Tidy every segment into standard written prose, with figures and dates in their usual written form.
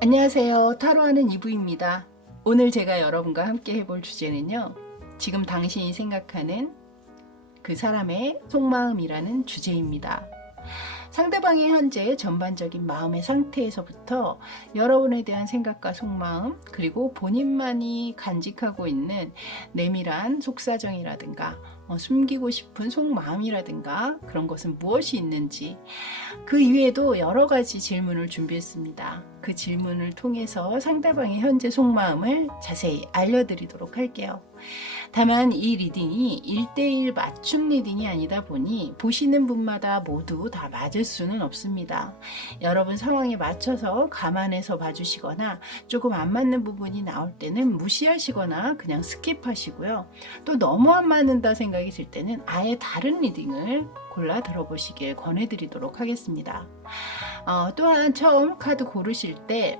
안녕하세요. 타로하는 이브입니다. 오늘 제가 여러분과 함께 해볼 주제는요. 지금 당신이 생각하는 그 사람의 속마음이라는 주제입니다. 상대방의 현재 전반적인 마음의 상태에서부터 여러분에 대한 생각과 속마음, 그리고 본인만이 간직하고 있는 내밀한 속사정이라든가 숨기고 싶은 속마음이라든가 그런 것은 무엇이 있는지, 그 이외에도 여러 가지 질문을 준비했습니다. 그 질문을 통해서 상대방의 현재 속마음을 자세히 알려드리도록 할게요. 다만 이 리딩이 1대1 맞춤 리딩이 아니다 보니 보시는 분마다 모두 다 맞을 수는 없습니다. 여러분 상황에 맞춰서 감안해서 봐주시거나 조금 안 맞는 부분이 나올 때는 무시하시거나 그냥 스킵하시고요. 또 너무 안 맞는다 생각이 들 때는 아예 다른 리딩을 골라 들어보시길 권해드리도록 하겠습니다. 또한 처음 카드 고르실 때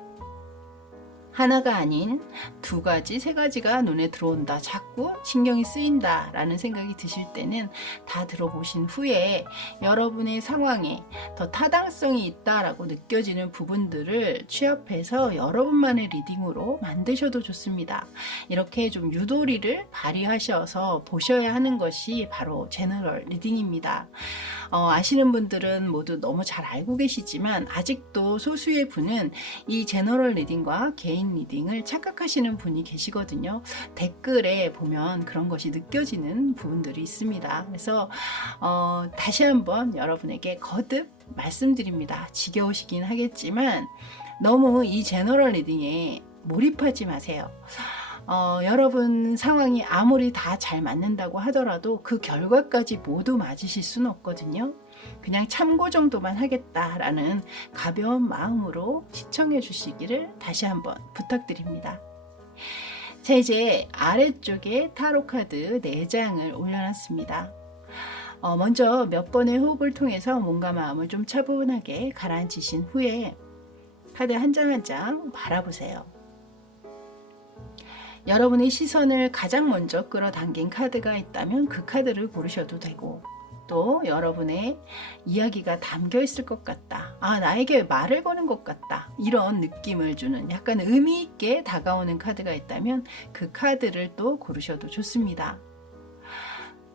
하나가 아닌 두 가지, 세 가지가 눈에 들어온다, 자꾸 신경이 쓰인다 라는 생각이 드실 때는 다 들어보신 후에 여러분의 상황에 더 타당성이 있다라고 느껴지는 부분들을 취합해서 여러분만의 리딩으로 만드셔도 좋습니다. 이렇게 좀 유도리를 발휘하셔서 보셔야 하는 것이 바로 제너럴 리딩입니다. 아시는 분들은 모두 너무 잘 알고 계시지만 아직도 소수의 분은 이 제너럴 리딩과 개인 리딩을 착각하시는 분이 계시거든요. 댓글에 보면 그런 것이 느껴지는 부분들이 있습니다. 그래서 다시 한번 여러분에게 거듭 말씀드립니다. 지겨우시긴 하겠지만 너무 이 제너럴 리딩에 몰입하지 마세요. 여러분 상황이 아무리 다 잘 맞는다고 하더라도 그 결과까지 모두 맞으실 수는 없거든요. 그냥 참고 정도만 하겠다라는 가벼운 마음으로 시청해 주시기를 다시 한번 부탁드립니다. 자, 이제 아래쪽에 타로 카드 4장을 올려놨습니다. 먼저 몇 번의 호흡을 통해서 몸과 마음을 좀 차분하게 가라앉히신 후에 카드 한 장 한 장 바라보세요. 여러분의 시선을 가장 먼저 끌어당긴 카드가 있다면 그 카드를 고르셔도 되고, 또 여러분의 이야기가 담겨 있을 것 같다, 나에게 말을 거는 것 같다, 이런 느낌을 주는 약간 의미 있게 다가오는 카드가 있다면 그 카드를 또 고르셔도 좋습니다.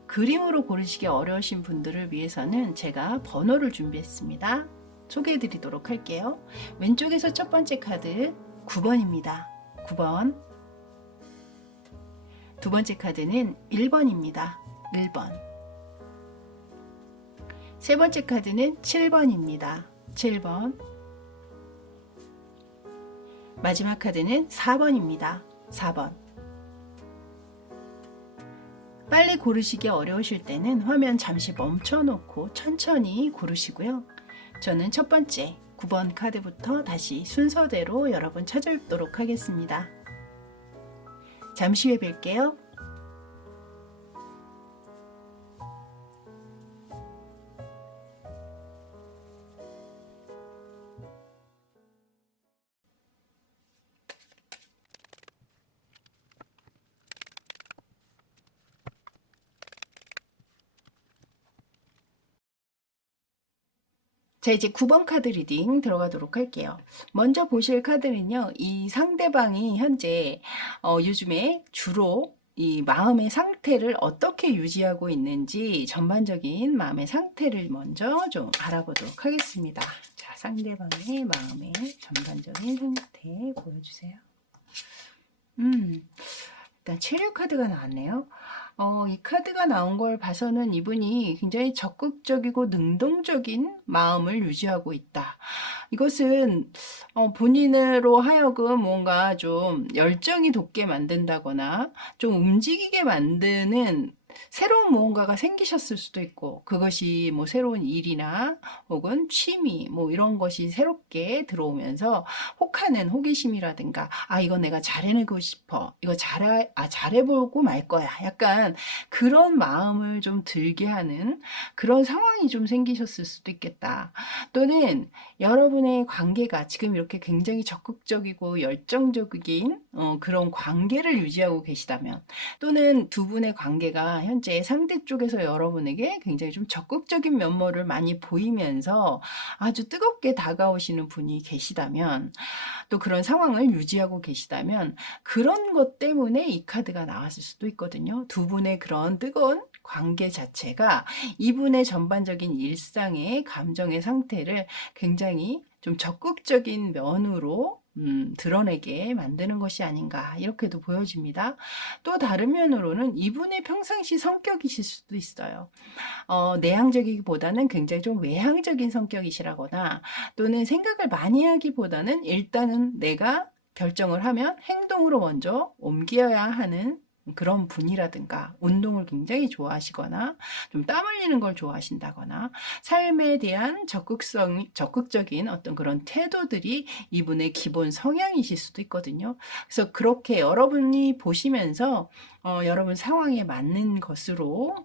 그림으로 고르시기 어려우신 분들을 위해서는 제가 번호를 준비했습니다. 소개해 드리도록 할게요. 왼쪽에서 첫 번째 카드 9번입니다. 9번. 두 번째 카드는 1번입니다. 1번. 세 번째 카드는 7번입니다. 7번. 마지막 카드는 4번입니다. 4번. 빨리 고르시기 어려우실 때는 화면 잠시 멈춰놓고 천천히 고르시고요. 저는 첫 번째 9번 카드부터 다시 순서대로 여러분 찾아뵙도록 하겠습니다. 잠시 후에 뵐게요. 자, 이제 9번 카드 리딩 들어가도록 할게요. 먼저 보실 카드는요, 이 상대방이 현재 요즘에 주로 이 마음의 상태를 어떻게 유지하고 있는지 전반적인 마음의 상태를 먼저 좀 알아보도록 하겠습니다. 자, 상대방의 마음의 전반적인 상태 보여주세요. 일단 체력 카드가 나왔네요. 이 카드가 나온 걸 봐서는 이분이 굉장히 적극적이고 능동적인 마음을 유지하고 있다. 이것은 본인으로 하여금 뭔가 좀 열정이 돋게 만든다거나 좀 움직이게 만드는 새로운 무언가가 생기셨을 수도 있고, 그것이 뭐 새로운 일이나 혹은 취미 뭐 이런 것이 새롭게 들어오면서 혹하는 호기심이라든가, 이거 내가 잘해내고 싶어, 이거 잘해보고 말 거야, 약간 그런 마음을 좀 들게 하는 그런 상황이 좀 생기셨을 수도 있겠다. 또는 여러분의 관계가 지금 이렇게 굉장히 적극적이고 열정적인 그런 관계를 유지하고 계시다면, 또는 두 분의 관계가 현재 상대 쪽에서 여러분에게 굉장히 좀 적극적인 면모를 많이 보이면서 아주 뜨겁게 다가오시는 분이 계시다면, 또 그런 상황을 유지하고 계시다면 그런 것 때문에 이 카드가 나왔을 수도 있거든요. 두 분의 그런 뜨거운 관계 자체가 이분의 전반적인 일상의 감정의 상태를 굉장히 좀 적극적인 면으로 드러내게 만드는 것이 아닌가, 이렇게도 보여집니다. 또 다른 면으로는 이분의 평상시 성격이실 수도 있어요. 내향적이기보다는 굉장히 좀 외향적인 성격이시라거나, 또는 생각을 많이 하기보다는 일단은 내가 결정을 하면 행동으로 먼저 옮겨야 하는 그런 분이라든가, 운동을 굉장히 좋아하시거나 좀 땀 흘리는 걸 좋아하신다거나, 삶에 대한 적극적인 어떤 그런 태도들이 이분의 기본 성향이실 수도 있거든요. 그래서 그렇게 여러분이 보시면서 여러분 상황에 맞는 것으로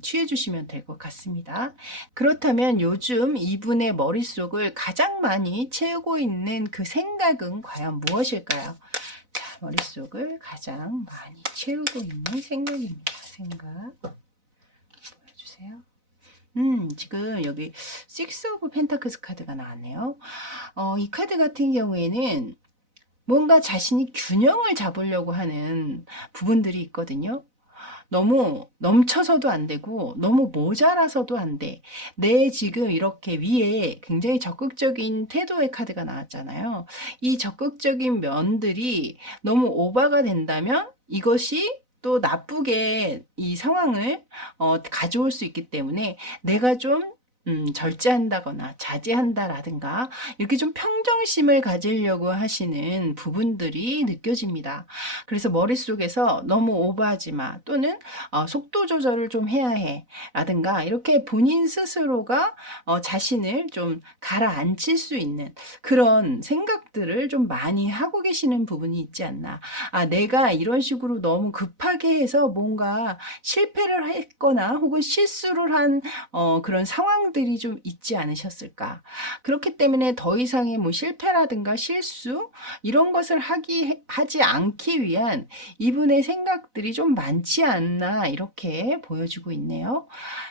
취해 주시면 될 것 같습니다. 그렇다면 요즘 이분의 머릿속을 가장 많이 채우고 있는 그 생각은 과연 무엇일까요? 자, 머릿속을 가장 많이 채우고 있는 생각입니다. 생각 보여주세요. 지금 여기 식스 오브 펜타클스 카드가 나왔네요. 이 카드 같은 경우에는 뭔가 자신이 균형을 잡으려고 하는 부분들이 있거든요. 너무 넘쳐서도 안 되고 너무 모자라서도 안 돼. 내 지금 이렇게 위에 굉장히 적극적인 태도의 카드가 나왔잖아요. 이 적극적인 면들이 너무 오버가 된다면 이것이 또 나쁘게 이 상황을 가져올 수 있기 때문에, 내가 좀 절제한다거나 자제한다라든가 이렇게 좀 평정심을 가지려고 하시는 부분들이 느껴집니다. 그래서 머릿속에서 너무 오버하지 마, 또는 속도 조절을 좀 해야 해 라든가, 이렇게 본인 스스로가 자신을 좀 가라앉힐 수 있는 그런 생각들을 좀 많이 하고 계시는 부분이 있지 않나. 내가 이런 식으로 너무 급하게 해서 뭔가 실패를 했거나 혹은 실수를 한 그런 상황들이 좀 있지 않으셨을까. 그렇기 때문에 더 이상의 뭐 실패라든가 실수 이런 것을 하지 않기 위한 이분의 생각들이 좀 많지 않나, 이렇게 보여지고 있네요.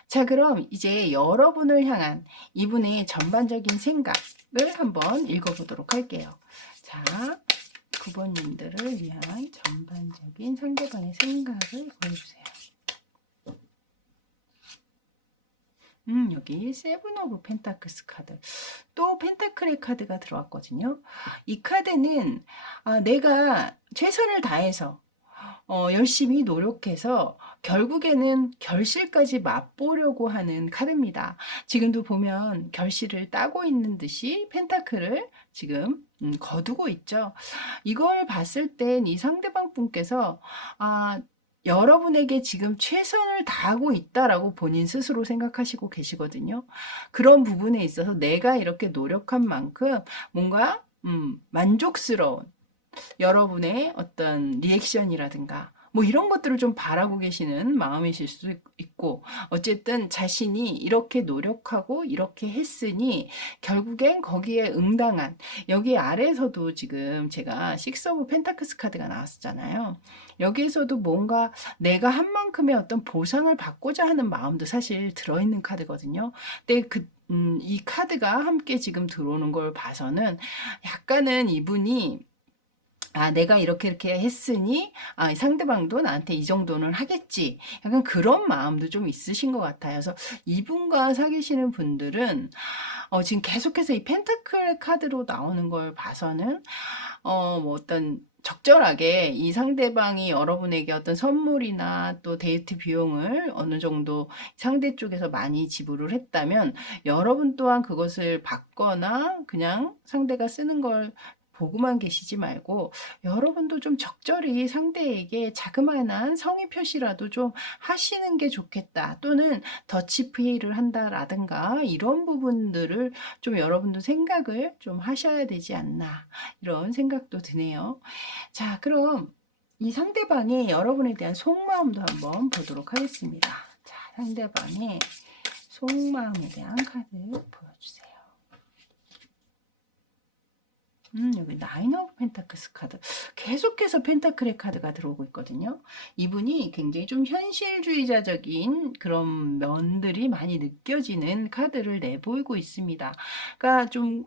자, 그럼 이제 여러분을 향한 이분의 전반적인 생각을 한번 읽어보도록 할게요. 자, 9번님들을 위한 전반적인 상대방의 생각을 보여주세요. 여기 세븐 오브 펜타클스 카드, 또 펜타클의 카드가 들어왔거든요. 이 카드는 내가 최선을 다해서 열심히 노력해서 결국에는 결실까지 맛보려고 하는 카드입니다. 지금도 보면 결실을 따고 있는 듯이 펜타클을 지금 거두고 있죠. 이걸 봤을 땐 이 상대방 분께서 여러분에게 지금 최선을 다하고 있다라고 본인 스스로 생각하시고 계시거든요. 그런 부분에 있어서 내가 이렇게 노력한 만큼 뭔가 만족스러운 여러분의 어떤 리액션이라든가 뭐 이런 것들을 좀 바라고 계시는 마음이실 수도 있고, 어쨌든 자신이 이렇게 노력하고 이렇게 했으니 결국엔 거기에 응당한, 여기 아래에서도 지금 제가 식스 오브 펜타클스 카드가 나왔었잖아요. 여기에서도 뭔가 내가 한 만큼의 어떤 보상을 받고자 하는 마음도 사실 들어있는 카드거든요. 근데 이 카드가 함께 지금 들어오는 걸 봐서는 약간은 이분이 내가 이렇게 했으니 상대방도 나한테 이 정도는 하겠지, 약간 그런 마음도 좀 있으신 것 같아요. 그래서 이분과 사귀시는 분들은 지금 계속해서 이 펜타클 카드로 나오는 걸 봐서는 뭐 어떤 적절하게 이 상대방이 여러분에게 어떤 선물이나 또 데이트 비용을 어느 정도 상대 쪽에서 많이 지불을 했다면, 여러분 또한 그것을 받거나 그냥 상대가 쓰는 걸 보고만 계시지 말고 여러분도 좀 적절히 상대에게 자그마한 성의 표시라도 좀 하시는 게 좋겠다, 또는 더치페이를 한다라든가 이런 부분들을 좀 여러분도 생각을 좀 하셔야 되지 않나, 이런 생각도 드네요. 자, 그럼 이 상대방의 여러분에 대한 속마음도 한번 보도록 하겠습니다. 자, 상대방의 속마음에 대한 카드 보여주세요. 여기 나인 오브 펜타클스 카드. 계속해서 펜타클의 카드가 들어오고 있거든요. 이분이 굉장히 좀 현실주의자적인 그런 면들이 많이 느껴지는 카드를 내보이고 있습니다. 그러니까 좀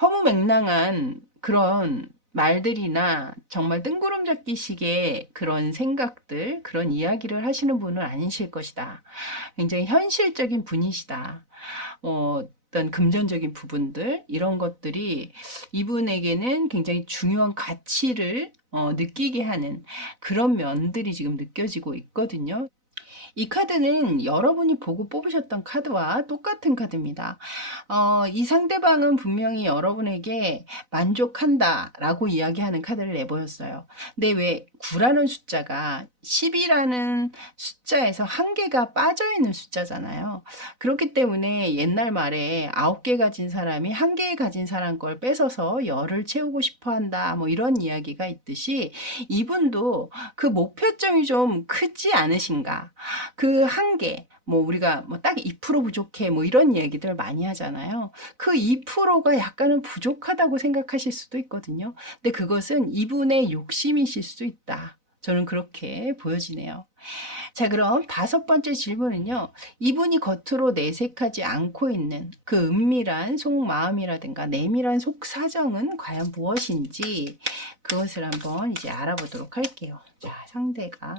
허무맹랑한 그런 말들이나 정말 뜬구름 잡기식의 그런 생각들, 그런 이야기를 하시는 분은 아니실 것이다. 굉장히 현실적인 분이시다. 어떤 금전적인 부분들, 이런 것들이 이분에게는 굉장히 중요한 가치를 느끼게 하는 그런 면들이 지금 느껴지고 있거든요. 이 카드는 여러분이 보고 뽑으셨던 카드와 똑같은 카드입니다. 이 상대방은 분명히 여러분에게 만족한다 라고 이야기하는 카드를 내보였어요. 근데 왜 9라는 숫자가 10이라는 숫자에서 한 개가 빠져있는 숫자잖아요. 그렇기 때문에 옛날 말에 9개 가진 사람이 한 개 가진 사람 걸 뺏어서 열을 채우고 싶어 한다, 뭐 이런 이야기가 있듯이 이분도 그 목표점이 좀 크지 않으신가. 그 한계, 뭐 우리가 뭐 딱 2% 부족해, 뭐 이런 얘기들 많이 하잖아요. 그 2%가 약간은 부족하다고 생각하실 수도 있거든요. 근데 그것은 이분의 욕심이실 수 있다. 저는 그렇게 보여지네요. 자, 그럼 5번째 질문은요. 이분이 겉으로 내색하지 않고 있는 그 은밀한 속마음이라든가 내밀한 속사정은 과연 무엇인지 그것을 한번 이제 알아보도록 할게요. 자, 상대가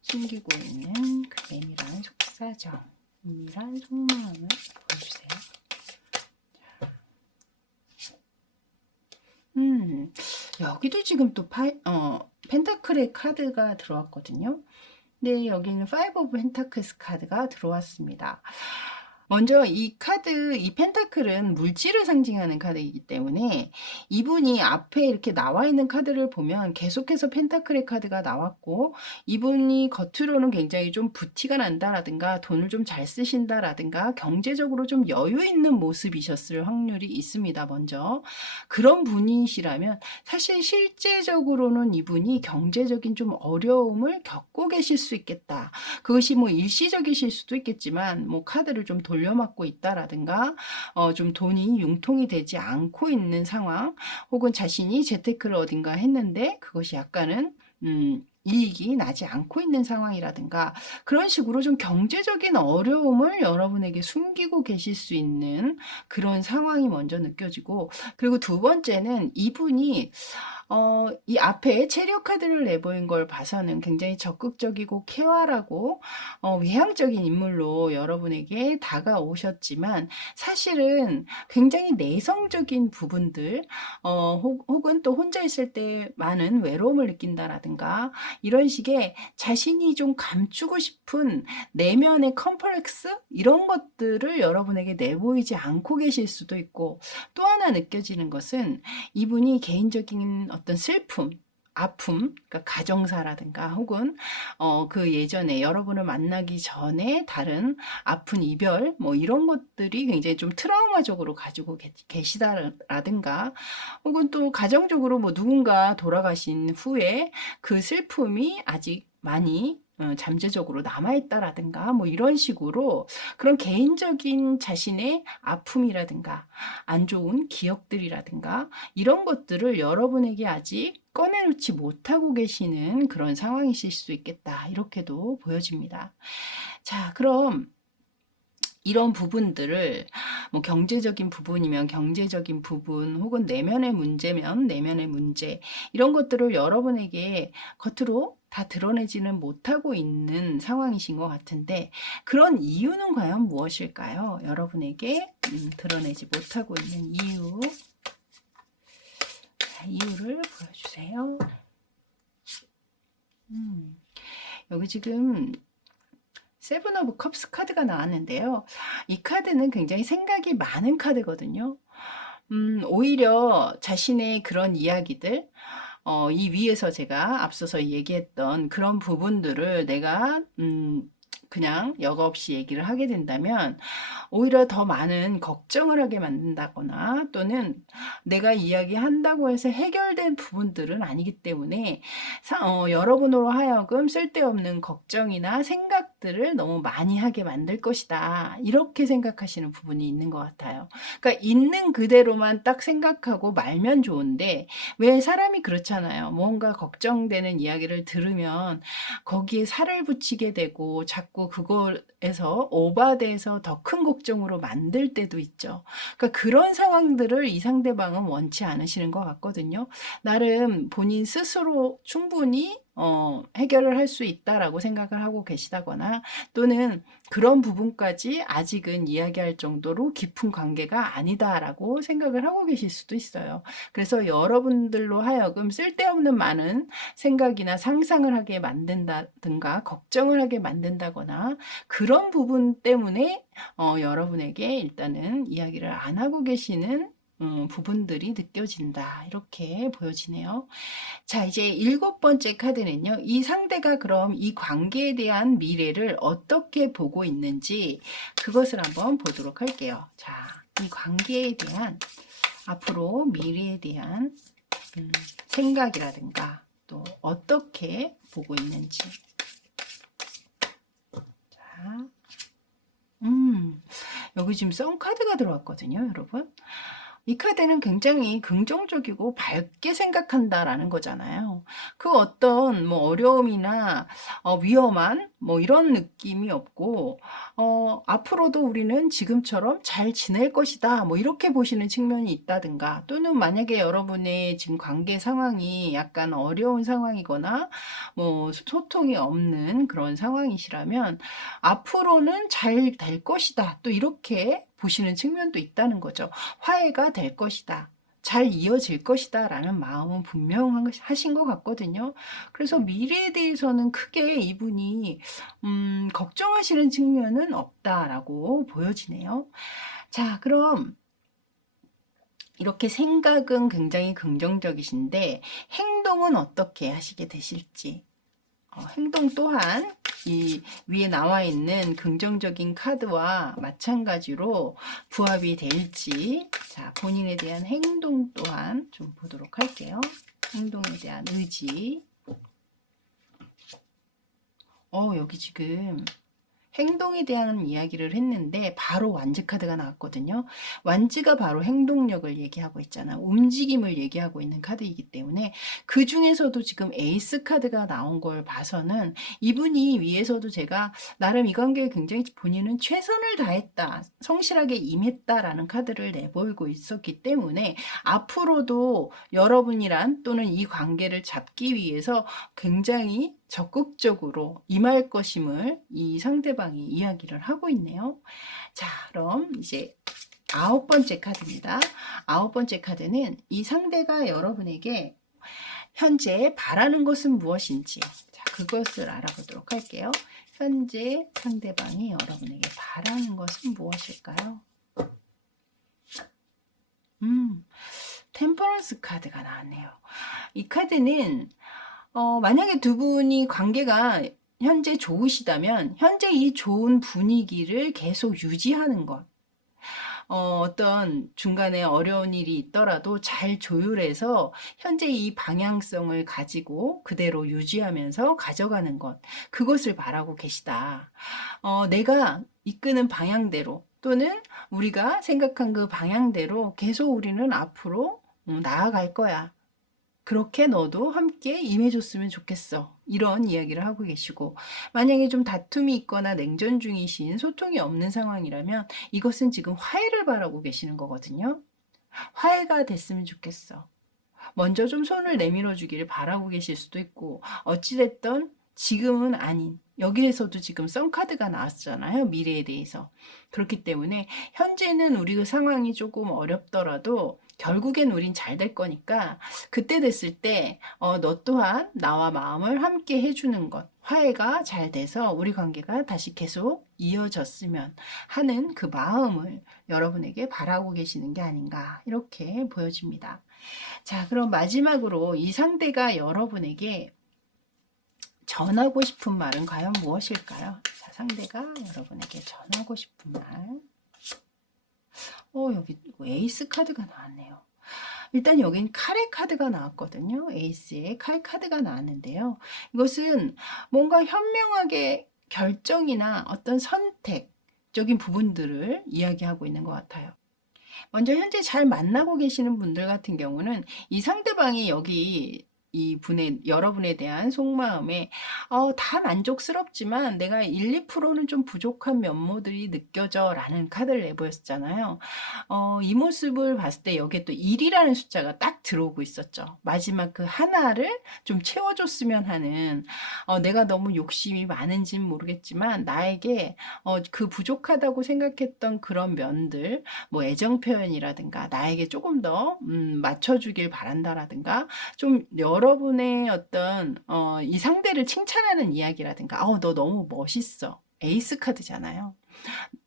숨기고 있는 그 내밀한 속사정, 은밀한 속마음을 보여주세요. 여기도 지금 또 펜타클의 카드가 들어왔거든요. 네, 여기는 5 오브 펜타클스 카드가 들어왔습니다. 먼저 이 카드, 이 펜타클은 물질을 상징하는 카드이기 때문에 이분이 앞에 이렇게 나와 있는 카드를 보면 계속해서 펜타클의 카드가 나왔고, 이분이 겉으로는 굉장히 좀 부티가 난다라든가 돈을 좀 잘 쓰신다라든가 경제적으로 좀 여유 있는 모습이셨을 확률이 있습니다. 먼저 그런 분이시라면 사실 실제적으로는 이분이 경제적인 좀 어려움을 겪고 계실 수 있겠다. 그것이 뭐 일시적이실 수도 있겠지만 뭐 카드를 좀 돌려막고 있다라든가 좀 돈이 융통이 되지 않고 있는 상황, 혹은 자신이 재테크를 어딘가 했는데 그것이 약간은 이익이 나지 않고 있는 상황이라든가 그런 식으로 좀 경제적인 어려움을 여러분에게 숨기고 계실 수 있는 그런 상황이 먼저 느껴지고, 그리고 두 번째는 이분이 이 앞에 체력 카드를 내보인 걸 봐서는 굉장히 적극적이고 쾌활하고 외향적인 인물로 여러분에게 다가오셨지만 사실은 굉장히 내성적인 부분들, 혹은 또 혼자 있을 때 많은 외로움을 느낀다라든가 이런 식의 자신이 좀 감추고 싶은 내면의 컴플렉스, 이런 것들을 여러분에게 내보이지 않고 계실 수도 있고, 또 하나 느껴지는 것은 이분이 개인적인 어떤 슬픔, 아픔, 그러니까 가정사라든가 혹은 그 예전에 여러분을 만나기 전에 다른 아픈 이별, 뭐 이런 것들이 굉장히 좀 트라우마적으로 가지고 계시다라든가, 혹은 또 가정적으로 뭐 누군가 돌아가신 후에 그 슬픔이 아직 많이 잠재적으로 남아있다라든가 뭐 이런 식으로 그런 개인적인 자신의 아픔이라든가 안 좋은 기억들이라든가 이런 것들을 여러분에게 아직 꺼내놓지 못하고 계시는 그런 상황이실 수 있겠다, 이렇게도 보여집니다. 자, 그럼 이런 부분들을 뭐 경제적인 부분이면 경제적인 부분, 혹은 내면의 문제면 내면의 문제, 이런 것들을 여러분에게 겉으로 다 드러내지는 못하고 있는 상황이신 것 같은데, 그런 이유는 과연 무엇일까요? 여러분에게 드러내지 못하고 있는 이유, 이유를 보여주세요. 여기 지금 세븐 오브 컵스 카드가 나왔는데요. 이 카드는 굉장히 생각이 많은 카드거든요. 오히려 자신의 그런 이야기들, 이 위에서 제가 앞서서 얘기했던 그런 부분들을 내가 그냥 여과 없이 얘기를 하게 된다면 오히려 더 많은 걱정을 하게 만든다거나, 또는 내가 이야기한다고 해서 해결된 부분들은 아니기 때문에 여러분으로 하여금 쓸데없는 걱정이나 생각 생각들을 너무 많이 하게 만들 것이다. 이렇게 생각하시는 부분이 있는 것 같아요. 그러니까 있는 그대로만 딱 생각하고 말면 좋은데 왜 사람이 그렇잖아요. 뭔가 걱정되는 이야기를 들으면 거기에 살을 붙이게 되고 자꾸 그거에서 오버돼서 더 큰 걱정으로 만들 때도 있죠. 그러니까 그런 상황들을 이 상대방은 원치 않으시는 것 같거든요. 나름 본인 스스로 충분히 해결을 할 수 있다라고 생각을 하고 계시다거나 또는 그런 부분까지 아직은 이야기할 정도로 깊은 관계가 아니다라고 생각을 하고 계실 수도 있어요. 그래서 여러분들로 하여금 쓸데없는 많은 생각이나 상상을 하게 만든다든가 걱정을 하게 만든다거나 그런 부분 때문에 여러분에게 일단은 이야기를 안 하고 계시는 부분들이 느껴진다. 이렇게 보여지네요. 자, 이제 7번째 카드는요. 이 상대가 그럼 이 관계에 대한 미래를 어떻게 보고 있는지 그것을 한번 보도록 할게요. 자, 이 관계에 대한 앞으로 미래에 대한 생각이라든가 또 어떻게 보고 있는지. 자, 여기 지금 썬 카드가 들어왔거든요, 여러분. 이 카드는 굉장히 긍정적이고 밝게 생각한다라는 거잖아요. 그 어떤 뭐 어려움이나 위험한 뭐 이런 느낌이 없고 앞으로도 우리는 지금처럼 잘 지낼 것이다. 뭐 이렇게 보시는 측면이 있다든가 또는 만약에 여러분의 지금 관계 상황이 약간 어려운 상황이거나 뭐 소통이 없는 그런 상황이시라면 앞으로는 잘 될 것이다. 또 이렇게 보시는 측면도 있다는 거죠. 화해가 될 것이다. 잘 이어질 것이다 라는 마음은 분명하신 것 같거든요. 그래서 미래에 대해서는 크게 이분이 걱정하시는 측면은 없다라고 보여지네요. 자, 그럼 이렇게 생각은 굉장히 긍정적이신데 행동은 어떻게 하시게 되실지 행동 또한 이 위에 나와 있는 긍정적인 카드와 마찬가지로 부합이 될지 자 본인에 대한 행동 또한 좀 보도록 할게요. 행동에 대한 의지 여기 지금 행동에 대한 이야기를 했는데 바로 완즈 카드가 나왔거든요. 완즈가 바로 행동력을 얘기하고 있잖아. 움직임을 얘기하고 있는 카드이기 때문에 그 중에서도 지금 에이스 카드가 나온 걸 봐서는 이분이 위에서도 제가 나름 이 관계에 굉장히 본인은 최선을 다했다. 성실하게 임했다라는 카드를 내보이고 있었기 때문에 앞으로도 여러분이란 또는 이 관계를 잡기 위해서 굉장히 적극적으로 임할 것임을 이 상대방이 이야기를 하고 있네요. 자, 그럼 이제 9번째 카드입니다. 9번째 카드는 이 상대가 여러분에게 현재 바라는 것은 무엇인지 자, 그것을 알아보도록 할게요. 현재 상대방이 여러분에게 바라는 것은 무엇일까요? 템퍼런스 카드가 나왔네요. 이 카드는 만약에 두 분이 관계가 현재 좋으시다면 현재 이 좋은 분위기를 계속 유지하는 것. 어떤 중간에 어려운 일이 있더라도 잘 조율해서 현재 이 방향성을 가지고 그대로 유지하면서 가져가는 것. 그것을 바라고 계시다. 내가 이끄는 방향대로 또는 우리가 생각한 그 방향대로 계속 우리는 앞으로 나아갈 거야. 그렇게 너도 함께 임해줬으면 좋겠어. 이런 이야기를 하고 계시고 만약에 좀 다툼이 있거나 냉전 중이신 소통이 없는 상황이라면 이것은 지금 화해를 바라고 계시는 거거든요. 화해가 됐으면 좋겠어. 먼저 좀 손을 내밀어 주기를 바라고 계실 수도 있고 어찌됐든 지금은 아닌 여기에서도 지금 썬카드가 나왔잖아요. 미래에 대해서. 그렇기 때문에 현재는 우리 그 상황이 조금 어렵더라도 결국엔 우린 잘 될 거니까 그때 됐을 때 너 또한 나와 마음을 함께 해주는 것 화해가 잘 돼서 우리 관계가 다시 계속 이어졌으면 하는 그 마음을 여러분에게 바라고 계시는 게 아닌가 이렇게 보여집니다. 자, 그럼 마지막으로 이 상대가 여러분에게 전하고 싶은 말은 과연 무엇일까요? 자, 상대가 여러분에게 전하고 싶은 말. 여기 에이스 카드가 나왔네요. 일단 여긴 칼의 카드가 나왔거든요. 에이스의 칼 카드가 나왔는데요. 이것은 뭔가 현명하게 결정이나 어떤 선택적인 부분들을 이야기하고 있는 것 같아요. 먼저 현재 잘 만나고 계시는 분들 같은 경우는 이 상대방이 여기 여러분에 대한 속마음에 다 만족스럽지만 내가 1, 2%는 좀 부족한 면모들이 느껴져 라는 카드를 내보였잖아요. 이 모습을 봤을 때 여기에 또 1이라는 숫자가 딱 들어오고 있었죠. 마지막 그 하나를 좀 채워줬으면 하는, 내가 너무 욕심이 많은지는 모르겠지만 나에게 그 부족하다고 생각했던 그런 면들, 뭐 애정 표현이라든가 나에게 조금 더 맞춰주길 바란다라든가 좀 여러분의 어떤 이 상대를 칭찬하는 이야기라든가 너 너무 멋있어. 에이스 카드잖아요.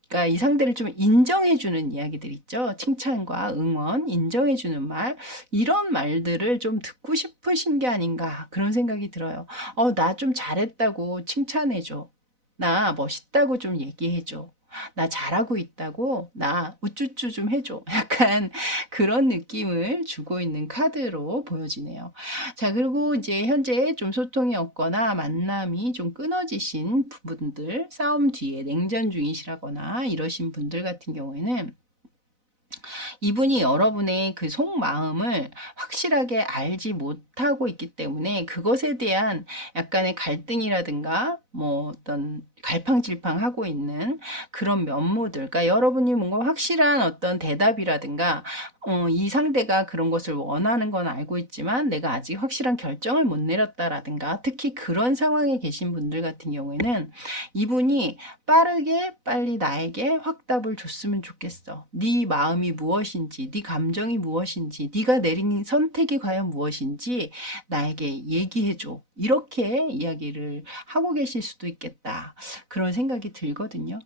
그러니까 이 상대를 좀 인정해주는 이야기들 있죠. 칭찬과 응원, 인정해주는 말, 이런 말들을 좀 듣고 싶으신 게 아닌가 그런 생각이 들어요. 나 좀 잘했다고 칭찬해줘. 나 멋있다고 좀 얘기해줘. 나 잘하고 있다고 나 우쭈쭈 좀 해줘. 약간 그런 느낌을 주고 있는 카드로 보여지네요. 자, 그리고 이제 현재 좀 소통이 없거나 만남이 좀 끊어지신 부분들, 싸움 뒤에 냉전 중이시라거나 이러신 분들 같은 경우에는 이분이 여러분의 그 속마음을 확실하게 알지 못하고 있기 때문에 그것에 대한 약간의 갈등이라든가 뭐 어떤 갈팡질팡하고 있는 그런 면모들, 그러니까 여러분이 뭔가 확실한 어떤 대답이라든가 이 상대가 그런 것을 원하는 건 알고 있지만 내가 아직 확실한 결정을 못 내렸다라든가, 특히 그런 상황에 계신 분들 같은 경우에는 이분이 빠르게 빨리 나에게 확답을 줬으면 좋겠어. 네 마음이 무엇인지, 네 감정이 무엇인지, 네가 내린 선택이 과연 무엇인지 나에게 얘기해줘. 이렇게 이야기를 하고 계실 수도 있겠다. 그런 생각이 들거든요.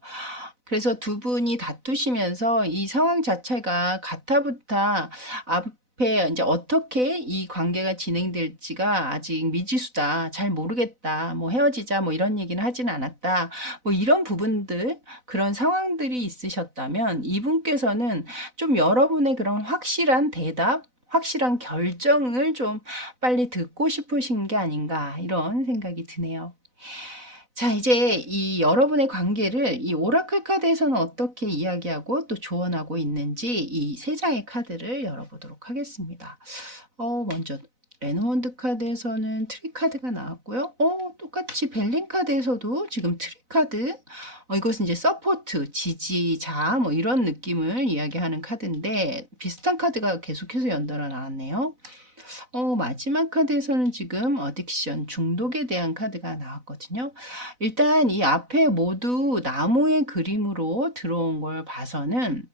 그래서 두 분이 다투시면서 이 상황 자체가 가타부타 앞에 이제 어떻게 이 관계가 진행될지가 아직 미지수다. 잘 모르겠다. 뭐 헤어지자 뭐 이런 얘기는 하진 않았다. 뭐 이런 부분들, 그런 상황들이 있으셨다면 이분께서는 좀 여러분의 그런 확실한 대답, 확실한 결정을 좀 빨리 듣고 싶으신 게 아닌가 이런 생각이 드네요. 자, 이제 이 여러분의 관계를 이 오라클 카드에서는 어떻게 이야기하고 또 조언하고 있는지 이 세 장의 카드를 열어보도록 하겠습니다. 먼저 레노먼드 카드에서는 트리 카드가 나왔고요. 똑같이 벨린 카드에서도 지금 트리 카드, 이것은 이제 서포트, 지지자 뭐 이런 느낌을 이야기하는 카드인데 비슷한 카드가 계속해서 연달아 나왔네요. 마지막 카드에서는 지금 어딕션, 중독에 대한 카드가 나왔거든요. 일단 이 앞에 모두 나무의 그림으로 들어온 걸 봐서는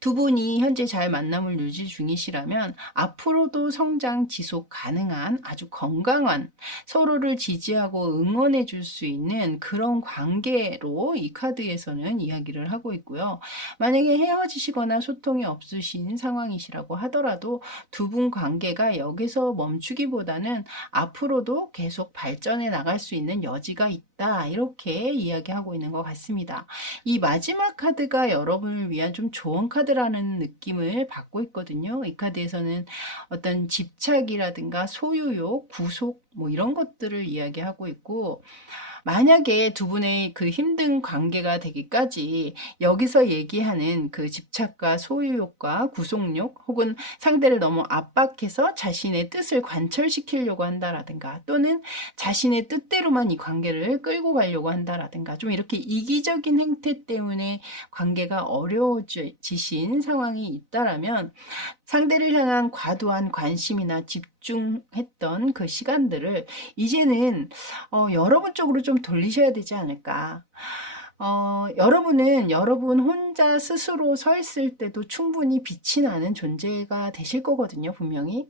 두 분이 현재 잘 만남을 유지 중이시라면 앞으로도 성장 지속 가능한 아주 건강한, 서로를 지지하고 응원해 줄 수 있는 그런 관계로 이 카드에서는 이야기를 하고 있고요. 만약에 헤어지시거나 소통이 없으신 상황이시라고 하더라도 두 분 관계가 여기서 멈추기보다는 앞으로도 계속 발전해 나갈 수 있는 여지가 있다. 이렇게 이야기하고 있는 것 같습니다. 이 마지막 카드가 여러분을 위한 좀 좋은 카드라는 느낌을 받고 있거든요. 이 카드에서는 어떤 집착이라든가 소유욕, 구속 뭐 이런 것들을 이야기하고 있고, 만약에 두 분의 그 힘든 관계가 되기까지 여기서 얘기하는 그 집착과 소유욕과 구속욕, 혹은 상대를 너무 압박해서 자신의 뜻을 관철시키려고 한다라든가, 또는 자신의 뜻대로만 이 관계를 끌고 가려고 한다라든가, 좀 이렇게 이기적인 행태 때문에 관계가 어려워지신 상황이 있다라면 상대를 향한 과도한 관심이나 집중했던 그 시간들을 이제는 여러분 쪽으로 좀 돌리셔야 되지 않을까. 여러분은 여러분 혼자 스스로 서 있을 때도 충분히 빛이 나는 존재가 되실 거거든요, 분명히.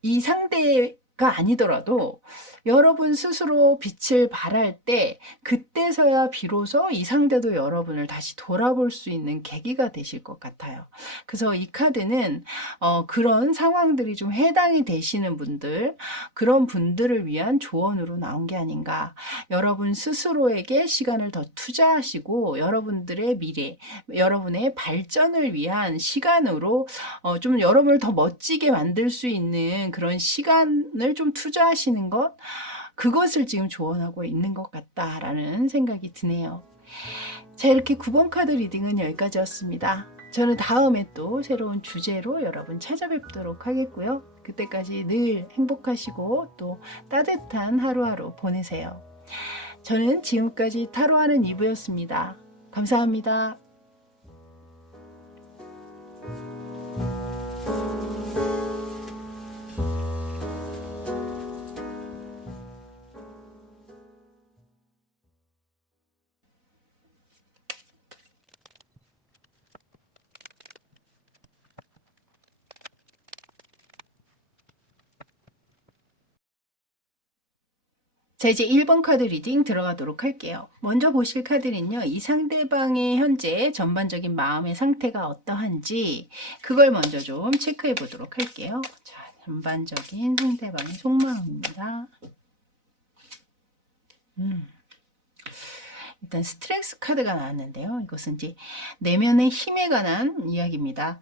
이 상대가 아니더라도 여러분 스스로 빛을 발할 때 그때서야 비로소 이 상대도 여러분을 다시 돌아볼 수 있는 계기가 되실 것 같아요. 그래서 이 카드는 그런 상황들이 좀 해당이 되시는 분들, 그런 분들을 위한 조언으로 나온 게 아닌가. 여러분 스스로에게 시간을 더 투자하시고 여러분들의 미래, 여러분의 발전을 위한 시간으로 좀 여러분을 더 멋지게 만들 수 있는 그런 시간을 좀 투자하시는 것, 그것을 지금 조언하고 있는 것 같다라는 생각이 드네요. 자, 이렇게 9번 카드 리딩은 여기까지였습니다. 저는 다음에 또 새로운 주제로 여러분 찾아뵙도록 하겠고요. 그때까지 늘 행복하시고 또 따뜻한 하루하루 보내세요. 저는 지금까지 타로하는 이브였습니다. 감사합니다. 자, 이제 1번 카드 리딩 들어가도록 할게요. 먼저 보실 카드는요, 이 상대방의 현재 전반적인 마음의 상태가 어떠한지 그걸 먼저 좀 체크해 보도록 할게요. 자, 전반적인 상대방의 속마음입니다. 일단 스트렝스 카드가 나왔는데요. 이것은 이제 내면의 힘에 관한 이야기입니다.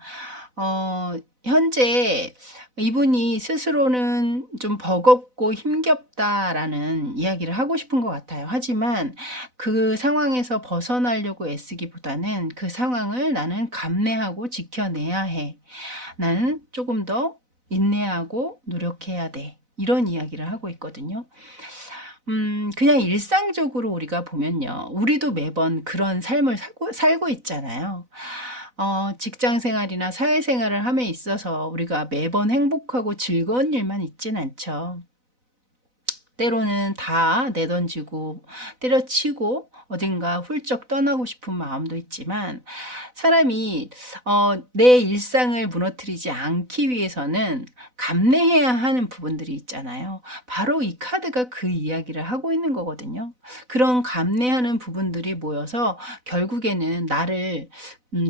현재 이분이 스스로는 좀 버겁고 힘겹다라는 이야기를 하고 싶은 것 같아요. 하지만 그 상황에서 벗어나려고 애쓰기보다는 그 상황을 나는 감내하고 지켜내야 해. 나는 조금 더 인내하고 노력해야 돼. 이런 이야기를 하고 있거든요. 그냥 일상적으로 우리가 보면요. 우리도 매번 그런 삶을 살고 있잖아요. 직장 생활이나 사회 생활을 함에 있어서 우리가 매번 행복하고 즐거운 일만 있진 않죠. 때로는 다 내던지고 때려치고 어딘가 훌쩍 떠나고 싶은 마음도 있지만 사람이 내 일상을 무너뜨리지 않기 위해서는 감내해야 하는 부분들이 있잖아요. 바로 이 카드가 그 이야기를 하고 있는 거거든요. 그런 감내하는 부분들이 모여서 결국에는 나를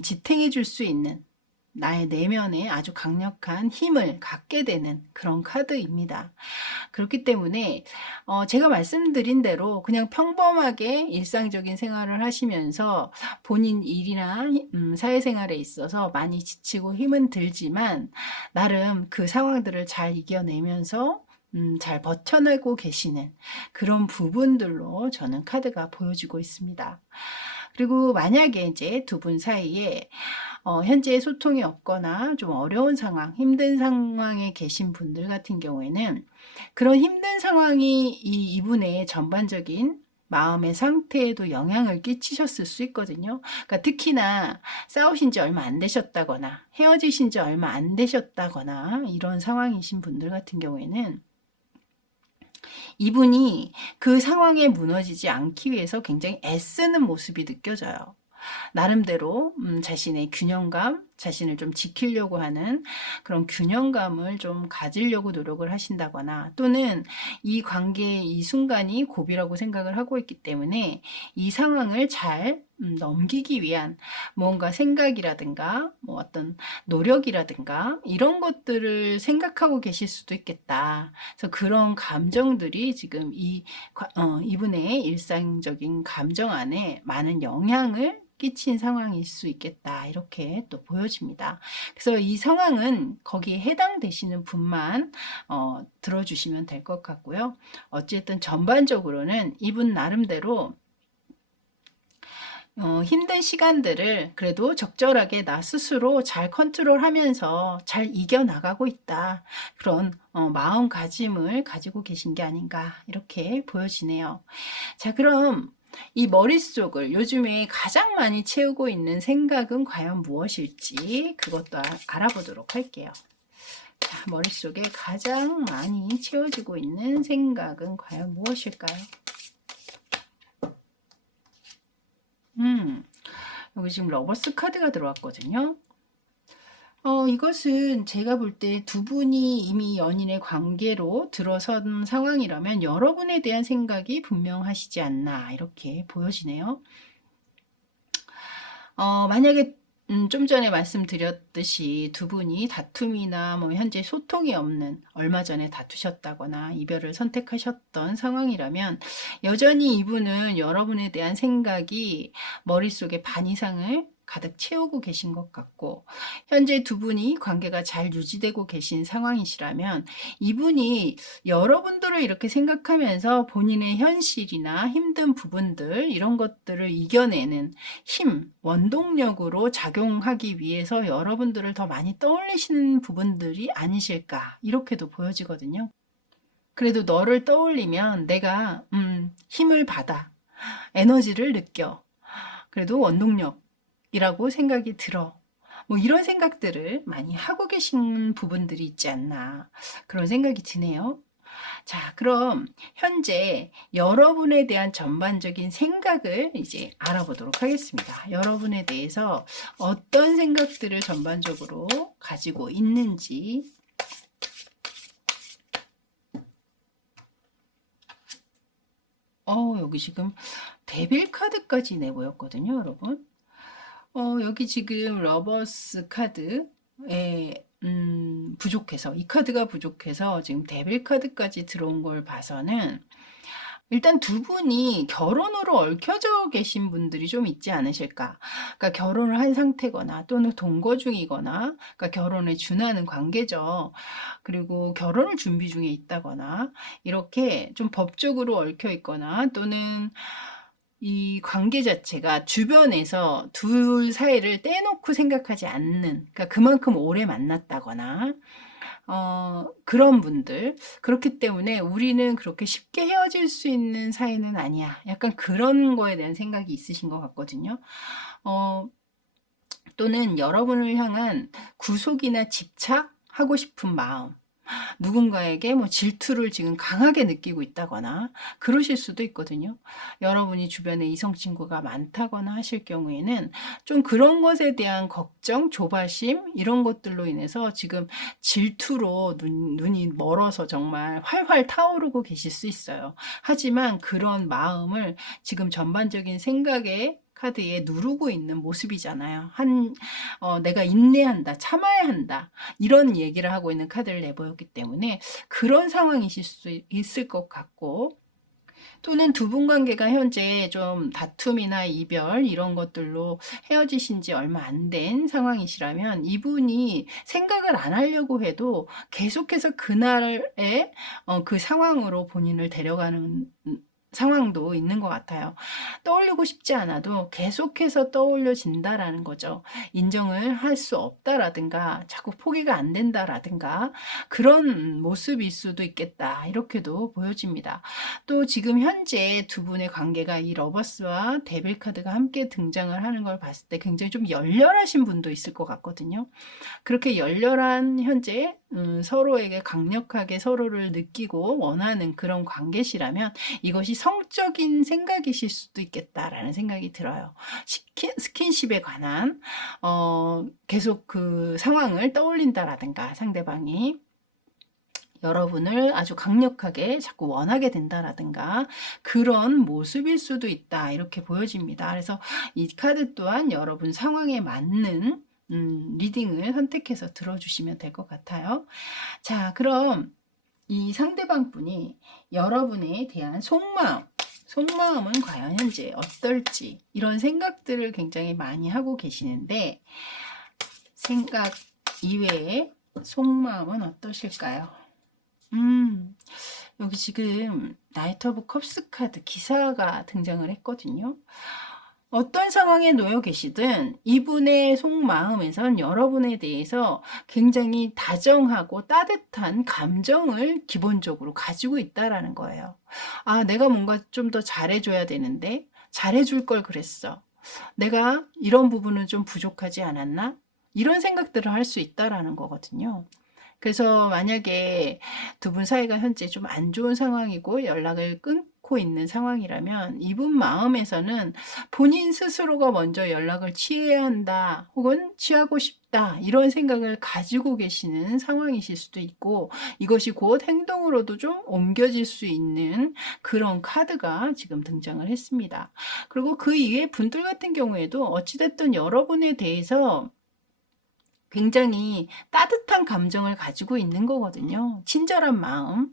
지탱해 줄 수 있는 나의 내면에 아주 강력한 힘을 갖게 되는 그런 카드입니다. 그렇기 때문에 제가 말씀드린 대로 그냥 평범하게 일상적인 생활을 하시면서 본인 일이나 사회생활에 있어서 많이 지치고 힘은 들지만 나름 그 상황들을 잘 이겨내면서 잘 버텨내고 계시는 그런 부분들로 저는 카드가 보여지고 있습니다. 그리고 만약에 이제 두 분 사이에 현재 소통이 없거나 좀 어려운 상황, 힘든 상황에 계신 분들 같은 경우에는 그런 힘든 상황이 이분의 전반적인 마음의 상태에도 영향을 끼치셨을 수 있거든요. 그러니까 특히나 싸우신 지 얼마 안 되셨다거나 헤어지신 지 얼마 안 되셨다거나 이런 상황이신 분들 같은 경우에는 이분이 그 상황에 무너지지 않기 위해서 굉장히 애쓰는 모습이 느껴져요. 나름대로 자신의 균형감, 자신을 좀 지키려고 하는 그런 균형감을 좀 가지려고 노력을 하신다거나 또는 이 관계의 이 순간이 고비라고 생각을 하고 있기 때문에 이 상황을 잘 넘기기 위한 뭔가 생각이라든가 뭐 어떤 노력이라든가 이런 것들을 생각하고 계실 수도 있겠다. 그래서 그런 감정들이 지금 이분의 일상적인 감정 안에 많은 영향을 끼친 상황일 수 있겠다. 이렇게 또 보여집니다. 그래서 이 상황은 거기에 해당되시는 분만 들어주시면 될 것 같고요. 어쨌든 전반적으로는 이분 나름대로 힘든 시간들을 그래도 적절하게 나 스스로 잘 컨트롤하면서 잘 이겨나가고 있다. 그런 마음가짐을 가지고 계신 게 아닌가 이렇게 보여지네요. 자, 그럼 이 머릿속을 요즘에 가장 많이 채우고 있는 생각은 과연 무엇일지 그것도 알아보도록 할게요. 자, 머릿속에 가장 많이 채워지고 있는 생각은 과연 무엇일까요? 여기 지금 러버스 카드가 들어왔거든요. 이것은 제가 볼 때 두 분이 이미 연인의 관계로 들어선 상황이라면 여러분에 대한 생각이 분명하시지 않나 이렇게 보여지네요. 만약에 좀 전에 말씀드렸듯이 두 분이 다툼이나 뭐 현재 소통이 없는 얼마 전에 다투셨다거나 이별을 선택하셨던 상황이라면 여전히 이분은 여러분에 대한 생각이 머릿속에 반 이상을 가득 채우고 계신 것 같고, 현재 두 분이 관계가 잘 유지되고 계신 상황이시라면 이분이 여러분들을 이렇게 생각하면서 본인의 현실이나 힘든 부분들 이런 것들을 이겨내는 힘, 원동력으로 작용하기 위해서 여러분들을 더 많이 떠올리시는 부분들이 아니실까 이렇게도 보여지거든요. 그래도 너를 떠올리면 내가 힘을 받아, 에너지를 느껴, 그래도 원동력이라고 생각이 들어. 뭐 이런 생각들을 많이 하고 계신 부분들이 있지 않나 그런 생각이 드네요. 자, 그럼 현재 여러분에 대한 전반적인 생각을 이제 알아보도록 하겠습니다. 여러분에 대해서 어떤 생각들을 전반적으로 가지고 있는지. 여기 지금 데빌 카드까지 내보였거든요, 여러분. 여기 지금 러버스 카드에 부족해서, 이 카드가 부족해서 지금 데빌 카드까지 들어온 걸 봐서는 일단 두 분이 결혼으로 얽혀져 계신 분들이 좀 있지 않으실까. 그러니까 결혼을 한 상태거나 또는 동거 중이거나, 그러니까 결혼에 준하는 관계죠. 그리고 결혼을 준비 중에 있다거나, 이렇게 좀 법적으로 얽혀 있거나, 또는 이 관계 자체가 주변에서 둘 사이를 떼놓고 생각하지 않는, 그러니까 그만큼 오래 만났다거나, 그런 분들. 그렇기 때문에 우리는 그렇게 쉽게 헤어질 수 있는 사이는 아니야. 약간 그런 거에 대한 생각이 있으신 것 같거든요. 또는 여러분을 향한 구속이나 집착하고 싶은 마음. 누군가에게 뭐 질투를 지금 강하게 느끼고 있다거나 그러실 수도 있거든요. 여러분이 주변에 이성 친구가 많다거나 하실 경우에는 좀 그런 것에 대한 걱정, 조바심 이런 것들로 인해서 지금 질투로 눈이 멀어서 정말 활활 타오르고 계실 수 있어요. 하지만 그런 마음을 지금 전반적인 생각에 카드에 누르고 있는 모습이잖아요. 내가 인내한다, 참아야 한다, 이런 얘기를 하고 있는 카드를 내보였기 때문에 그런 상황이실 수 있을 것 같고, 또는 두 분 관계가 현재 좀 다툼이나 이별 이런 것들로 헤어지신 지 얼마 안 된 상황이시라면 이분이 생각을 안 하려고 해도 계속해서 그날의 그 상황으로 본인을 데려가는 상황도 있는 것 같아요. 떠올리고 싶지 않아도 계속해서 떠올려진다라는 거죠. 인정을 할 수 없다라든가 자꾸 포기가 안 된다라든가 그런 모습일 수도 있겠다 이렇게도 보여집니다. 또 지금 현재 두 분의 관계가 이 러버스와 데빌 카드가 함께 등장을 하는 걸 봤을 때 굉장히 좀 열렬하신 분도 있을 것 같거든요. 그렇게 열렬한 현재 서로에게 강력하게 서로를 느끼고 원하는 그런 관계시라면 이것이 성적인 생각이실 수도 있겠다라는 생각이 들어요. 스킨십에 관한 계속 그 상황을 떠올린다라든가 상대방이 여러분을 아주 강력하게 자꾸 원하게 된다라든가 그런 모습일 수도 있다 이렇게 보여집니다. 그래서 이 카드 또한 여러분 상황에 맞는 리딩을 선택해서 들어주시면 될 것 같아요. 자, 그럼 이 상대방 분이 여러분에 대한 속마음은 과연 현재 어떨지 이런 생각들을 굉장히 많이 하고 계시는데 생각 이외에 속마음은 어떠실까요? 여기 지금 나이트 오브 컵스 카드 기사가 등장을 했거든요. 어떤 상황에 놓여 계시든 이분의 속마음에선 여러분에 대해서 굉장히 다정하고 따뜻한 감정을 기본적으로 가지고 있다라는 거예요. 아, 내가 뭔가 좀 더 잘해줘야 되는데 잘해줄 걸 그랬어. 내가 이런 부분은 좀 부족하지 않았나? 이런 생각들을 할 수 있다라는 거거든요. 그래서 만약에 두 분 사이가 현재 좀 안 좋은 상황이고 연락을 끊고 있는 상황이라면 이분 마음에서는 본인 스스로가 먼저 연락을 취해야 한다 혹은 취하고 싶다 이런 생각을 가지고 계시는 상황이실 수도 있고 이것이 곧 행동으로도 좀 옮겨질 수 있는 그런 카드가 지금 등장을 했습니다. 그리고 그 이외 분들 같은 경우에도 어찌됐든 여러분에 대해서 굉장히 따뜻한 감정을 가지고 있는 거거든요. 친절한 마음,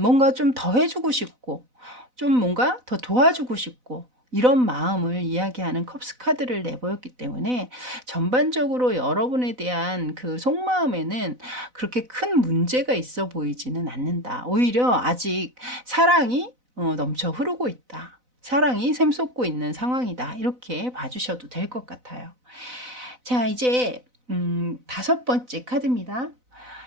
뭔가 좀 더 해주고 싶고, 좀 뭔가 더 도와주고 싶고, 이런 마음을 이야기하는 컵스 카드를 내보였기 때문에 전반적으로 여러분에 대한 그 속마음에는 그렇게 큰 문제가 있어 보이지는 않는다. 오히려 아직 사랑이 넘쳐 흐르고 있다. 사랑이 샘솟고 있는 상황이다. 이렇게 봐주셔도 될 것 같아요. 자, 이제 5번째 카드입니다.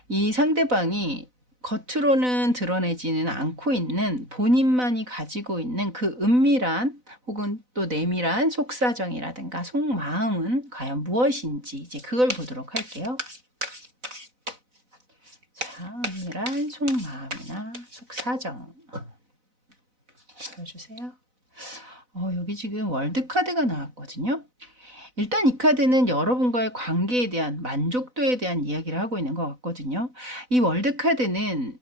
이 상대방이 겉으로는 드러내지는 않고 있는 본인만이 가지고 있는 그 은밀한 혹은 또 내밀한 속사정이라든가 속마음은 과연 무엇인지 이제 그걸 보도록 할게요. 자, 은밀한 속마음이나 속사정 보여주세요. 여기 지금 월드카드가 나왔거든요. 일단 이 카드는 여러분과의 관계에 대한 만족도에 대한 이야기를 하고 있는 것 같거든요. 이 월드카드는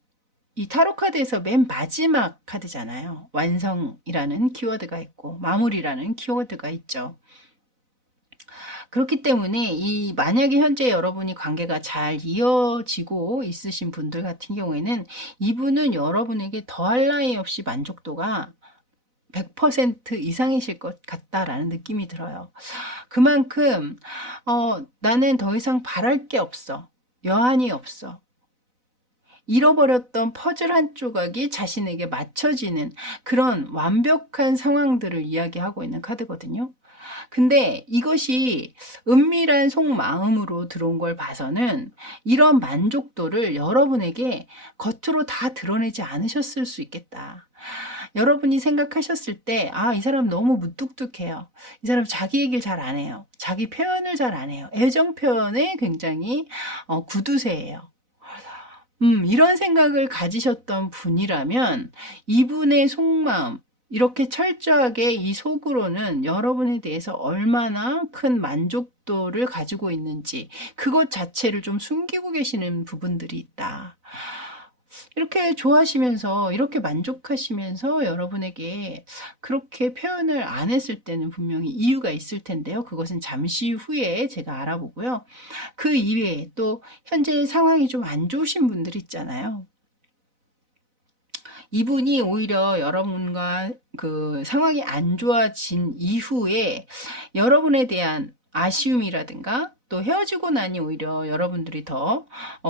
이 타로 카드에서 맨 마지막 카드잖아요. 완성이라는 키워드가 있고 마무리라는 키워드가 있죠. 그렇기 때문에 만약에 현재 여러분이 관계가 잘 이어지고 있으신 분들 같은 경우에는 이분은 여러분에게 더할 나위 없이 만족도가 100% 이상이실 것 같다라는 느낌이 들어요. 그만큼 나는 더 이상 바랄 게 없어. 여한이 없어. 잃어버렸던 퍼즐 한 조각이 자신에게 맞춰지는 그런 완벽한 상황들을 이야기하고 있는 카드거든요. 근데 이것이 은밀한 속마음으로 들어온 걸 봐서는 이런 만족도를 여러분에게 겉으로 다 드러내지 않으셨을 수 있겠다. 여러분이 생각하셨을 때, 이 사람 너무 무뚝뚝해요. 이 사람 자기 얘기를 잘 안 해요. 자기 표현을 잘 안 해요. 애정 표현에 굉장히 구두쇠예요. 이런 생각을 가지셨던 분이라면 이분의 속마음, 이렇게 철저하게 이 속으로는 여러분에 대해서 얼마나 큰 만족도를 가지고 있는지 그것 자체를 좀 숨기고 계시는 부분들이 있다. 이렇게 좋아하시면서 이렇게 만족하시면서 여러분에게 그렇게 표현을 안 했을 때는 분명히 이유가 있을 텐데요. 그것은 잠시 후에 제가 알아보고요. 그 이외에 또 현재 상황이 좀 안 좋으신 분들 있잖아요. 이분이 오히려 여러분과 그 상황이 안 좋아진 이후에 여러분에 대한 아쉬움이라든가 또 헤어지고 나니 오히려 여러분들이 더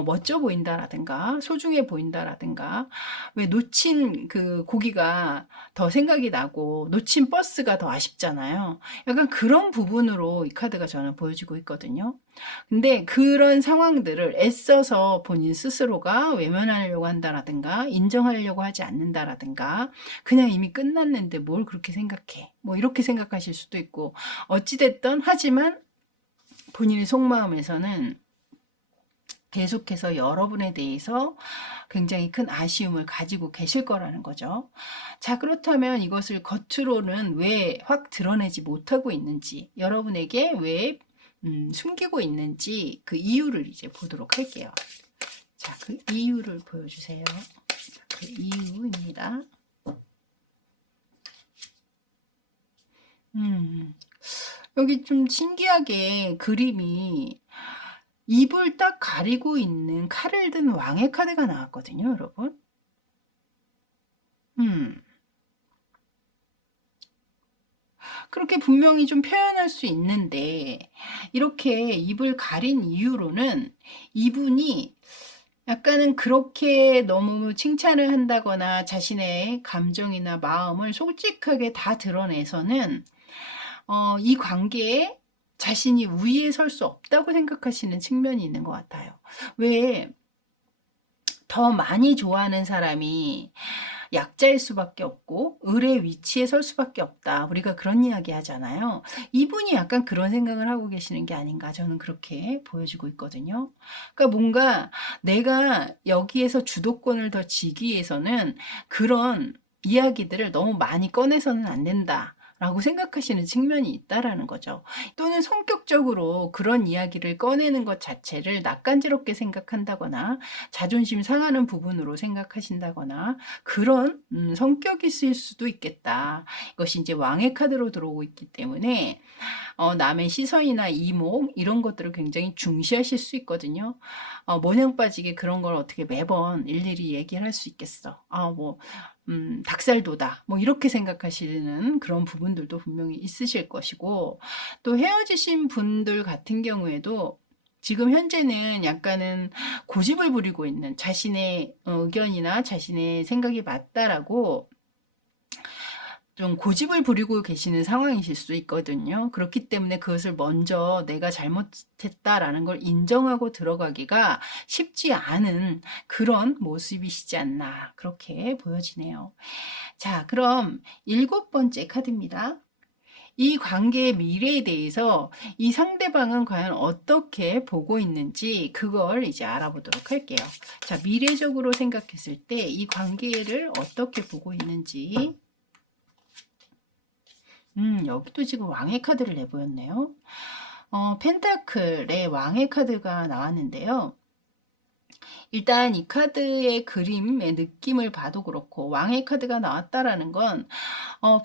멋져 보인다라든가 소중해 보인다라든가 왜 놓친 그 고기가 더 생각이 나고 놓친 버스가 더 아쉽잖아요. 약간 그런 부분으로 이 카드가 저는 보여지고 있거든요. 근데 그런 상황들을 애써서 본인 스스로가 외면하려고 한다라든가 인정하려고 하지 않는다라든가 그냥 이미 끝났는데 뭘 그렇게 생각해 뭐 이렇게 생각하실 수도 있고 어찌됐든 하지만 본인의 속마음에서는 계속해서 여러분에 대해서 굉장히 큰 아쉬움을 가지고 계실 거라는 거죠. 자, 그렇다면 이것을 겉으로는 왜 확 드러내지 못하고 있는지, 여러분에게 왜 숨기고 있는지 그 이유를 이제 보도록 할게요. 자, 그 이유를 보여주세요. 그 이유입니다. 여기 좀 신기하게 그림이 입을 딱 가리고 있는 칼을 든 왕의 카드가 나왔거든요, 여러분. 그렇게 분명히 좀 표현할 수 있는데 이렇게 입을 가린 이유로는 이분이 약간은 그렇게 너무 칭찬을 한다거나 자신의 감정이나 마음을 솔직하게 다 드러내서는 이 관계에 자신이 우위에 설 수 없다고 생각하시는 측면이 있는 것 같아요. 왜 더 많이 좋아하는 사람이 약자일 수밖에 없고 을의 위치에 설 수밖에 없다. 우리가 그런 이야기 하잖아요. 이분이 약간 그런 생각을 하고 계시는 게 아닌가 저는 그렇게 보여지고 있거든요. 그러니까 뭔가 내가 여기에서 주도권을 더 쥐기 위해서는 그런 이야기들을 너무 많이 꺼내서는 안 된다. 라고 생각하시는 측면이 있다라는 거죠. 또는 성격적으로 그런 이야기를 꺼내는 것 자체를 낯간지럽게 생각한다거나 자존심 상하는 부분으로 생각하신다거나 그런 성격이 있을 수도 있겠다. 이것이 이제 왕의 카드로 들어오고 있기 때문에 남의 시선이나 이목 이런 것들을 굉장히 중시하실 수 있거든요. 모냥 빠지게 그런 걸 어떻게 매번 일일이 얘기를 할 수 있겠어. 뭐 닭살도다. 뭐 이렇게 생각하시는 그런 부분들도 분명히 있으실 것이고, 또 헤어지신 분들 같은 경우에도 지금 현재는 약간은 고집을 부리고 있는 자신의 의견이나 자신의 생각이 맞다라고 좀 고집을 부리고 계시는 상황이실 수 있거든요. 그렇기 때문에 그것을 먼저 내가 잘못했다라는 걸 인정하고 들어가기가 쉽지 않은 그런 모습이시지 않나 그렇게 보여지네요. 자, 그럼 7번째 카드입니다. 이 관계의 미래에 대해서 이 상대방은 과연 어떻게 보고 있는지 그걸 이제 알아보도록 할게요. 자, 미래적으로 생각했을 때 이 관계를 어떻게 보고 있는지. 여기도 지금 왕의 카드를 내보였네요. 펜타클의 왕의 카드가 나왔는데요. 일단 이 카드의 그림의 느낌을 봐도 그렇고 왕의 카드가 나왔다라는 건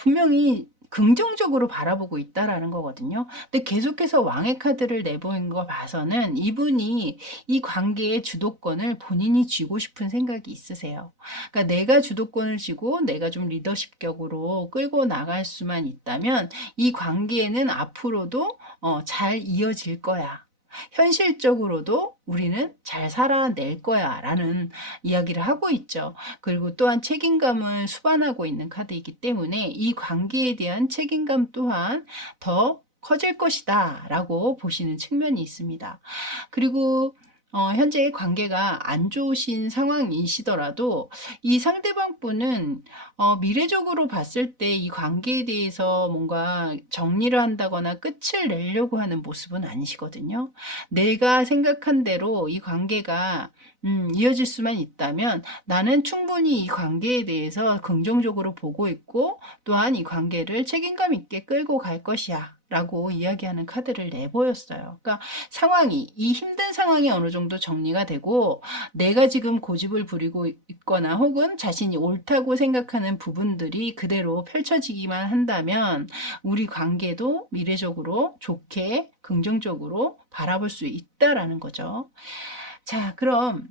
분명히 긍정적으로 바라보고 있다라는 거거든요. 근데 계속해서 왕의 카드를 내보인 거 봐서는 이분이 이 관계의 주도권을 본인이 쥐고 싶은 생각이 있으세요. 그러니까 내가 주도권을 쥐고 내가 좀 리더십격으로 끌고 나갈 수만 있다면 이 관계는 앞으로도 잘 이어질 거야. 현실적으로도 우리는 잘 살아낼 거야 라는 이야기를 하고 있죠. 그리고 또한 책임감을 수반하고 있는 카드이기 때문에 이 관계에 대한 책임감 또한 더 커질 것이다 라고 보시는 측면이 있습니다. 그리고 현재 관계가 안 좋으신 상황이시더라도 이 상대방 분은 미래적으로 봤을 때 이 관계에 대해서 뭔가 정리를 한다거나 끝을 내려고 하는 모습은 아니시거든요. 내가 생각한 대로 이 관계가 이어질 수만 있다면 나는 충분히 이 관계에 대해서 긍정적으로 보고 있고 또한 이 관계를 책임감 있게 끌고 갈 것이야 라고 이야기하는 카드를 내보였어요. 그러니까 이 힘든 상황이 어느 정도 정리가 되고 내가 지금 고집을 부리고 있거나 혹은 자신이 옳다고 생각하는 부분들이 그대로 펼쳐지기만 한다면 우리 관계도 미래적으로 좋게 긍정적으로 바라볼 수 있다라는 거죠. 자, 그럼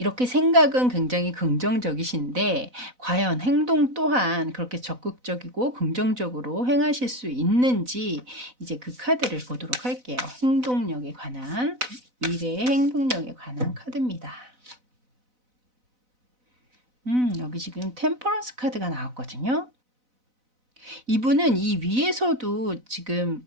이렇게 생각은 굉장히 긍정적이신데 과연 행동 또한 그렇게 적극적이고 긍정적으로 행하실 수 있는지 이제 그 카드를 보도록 할게요. 행동력에 관한, 미래의 행동력에 관한 카드입니다. 여기 지금 템퍼런스 카드가 나왔거든요. 이분은 이 위에서도 지금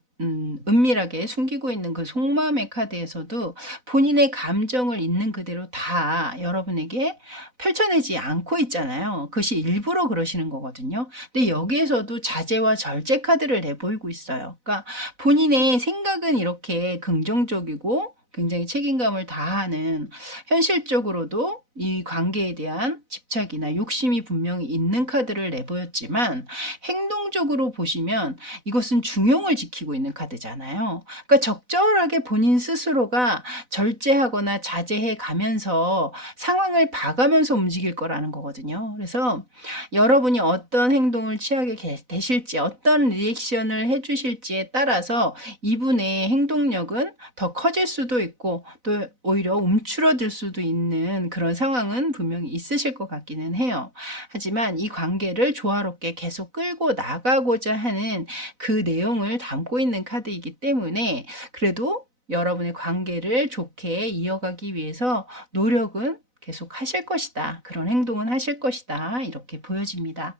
은밀하게 숨기고 있는 그 속마음의 카드에서도 본인의 감정을 있는 그대로 다 여러분에게 펼쳐내지 않고 있잖아요. 그것이 일부러 그러시는 거거든요. 근데 여기에서도 자제와 절제 카드를 내보이고 있어요. 그러니까 본인의 생각은 이렇게 긍정적이고 굉장히 책임감을 다하는 현실적으로도 이 관계에 대한 집착이나 욕심이 분명히 있는 카드를 내보였지만 행동적으로 보시면 이것은 중용을 지키고 있는 카드잖아요. 그러니까 적절하게 본인 스스로가 절제하거나 자제해 가면서 상황을 봐가면서 움직일 거라는 거거든요. 그래서 여러분이 어떤 행동을 취하게 되실지 어떤 리액션을 해주실지에 따라서 이분의 행동력은 더 커질 수도 있고 또 오히려 움츠러들 수도 있는 그런 상황은 분명히 있으실 것 같기는 해요. 하지만 이 관계를 조화롭게 계속 끌고 나가고자 하는 그 내용을 담고 있는 카드이기 때문에 그래도 여러분의 관계를 좋게 이어가기 위해서 노력은 계속 하실 것이다. 그런 행동은 하실 것이다. 이렇게 보여집니다.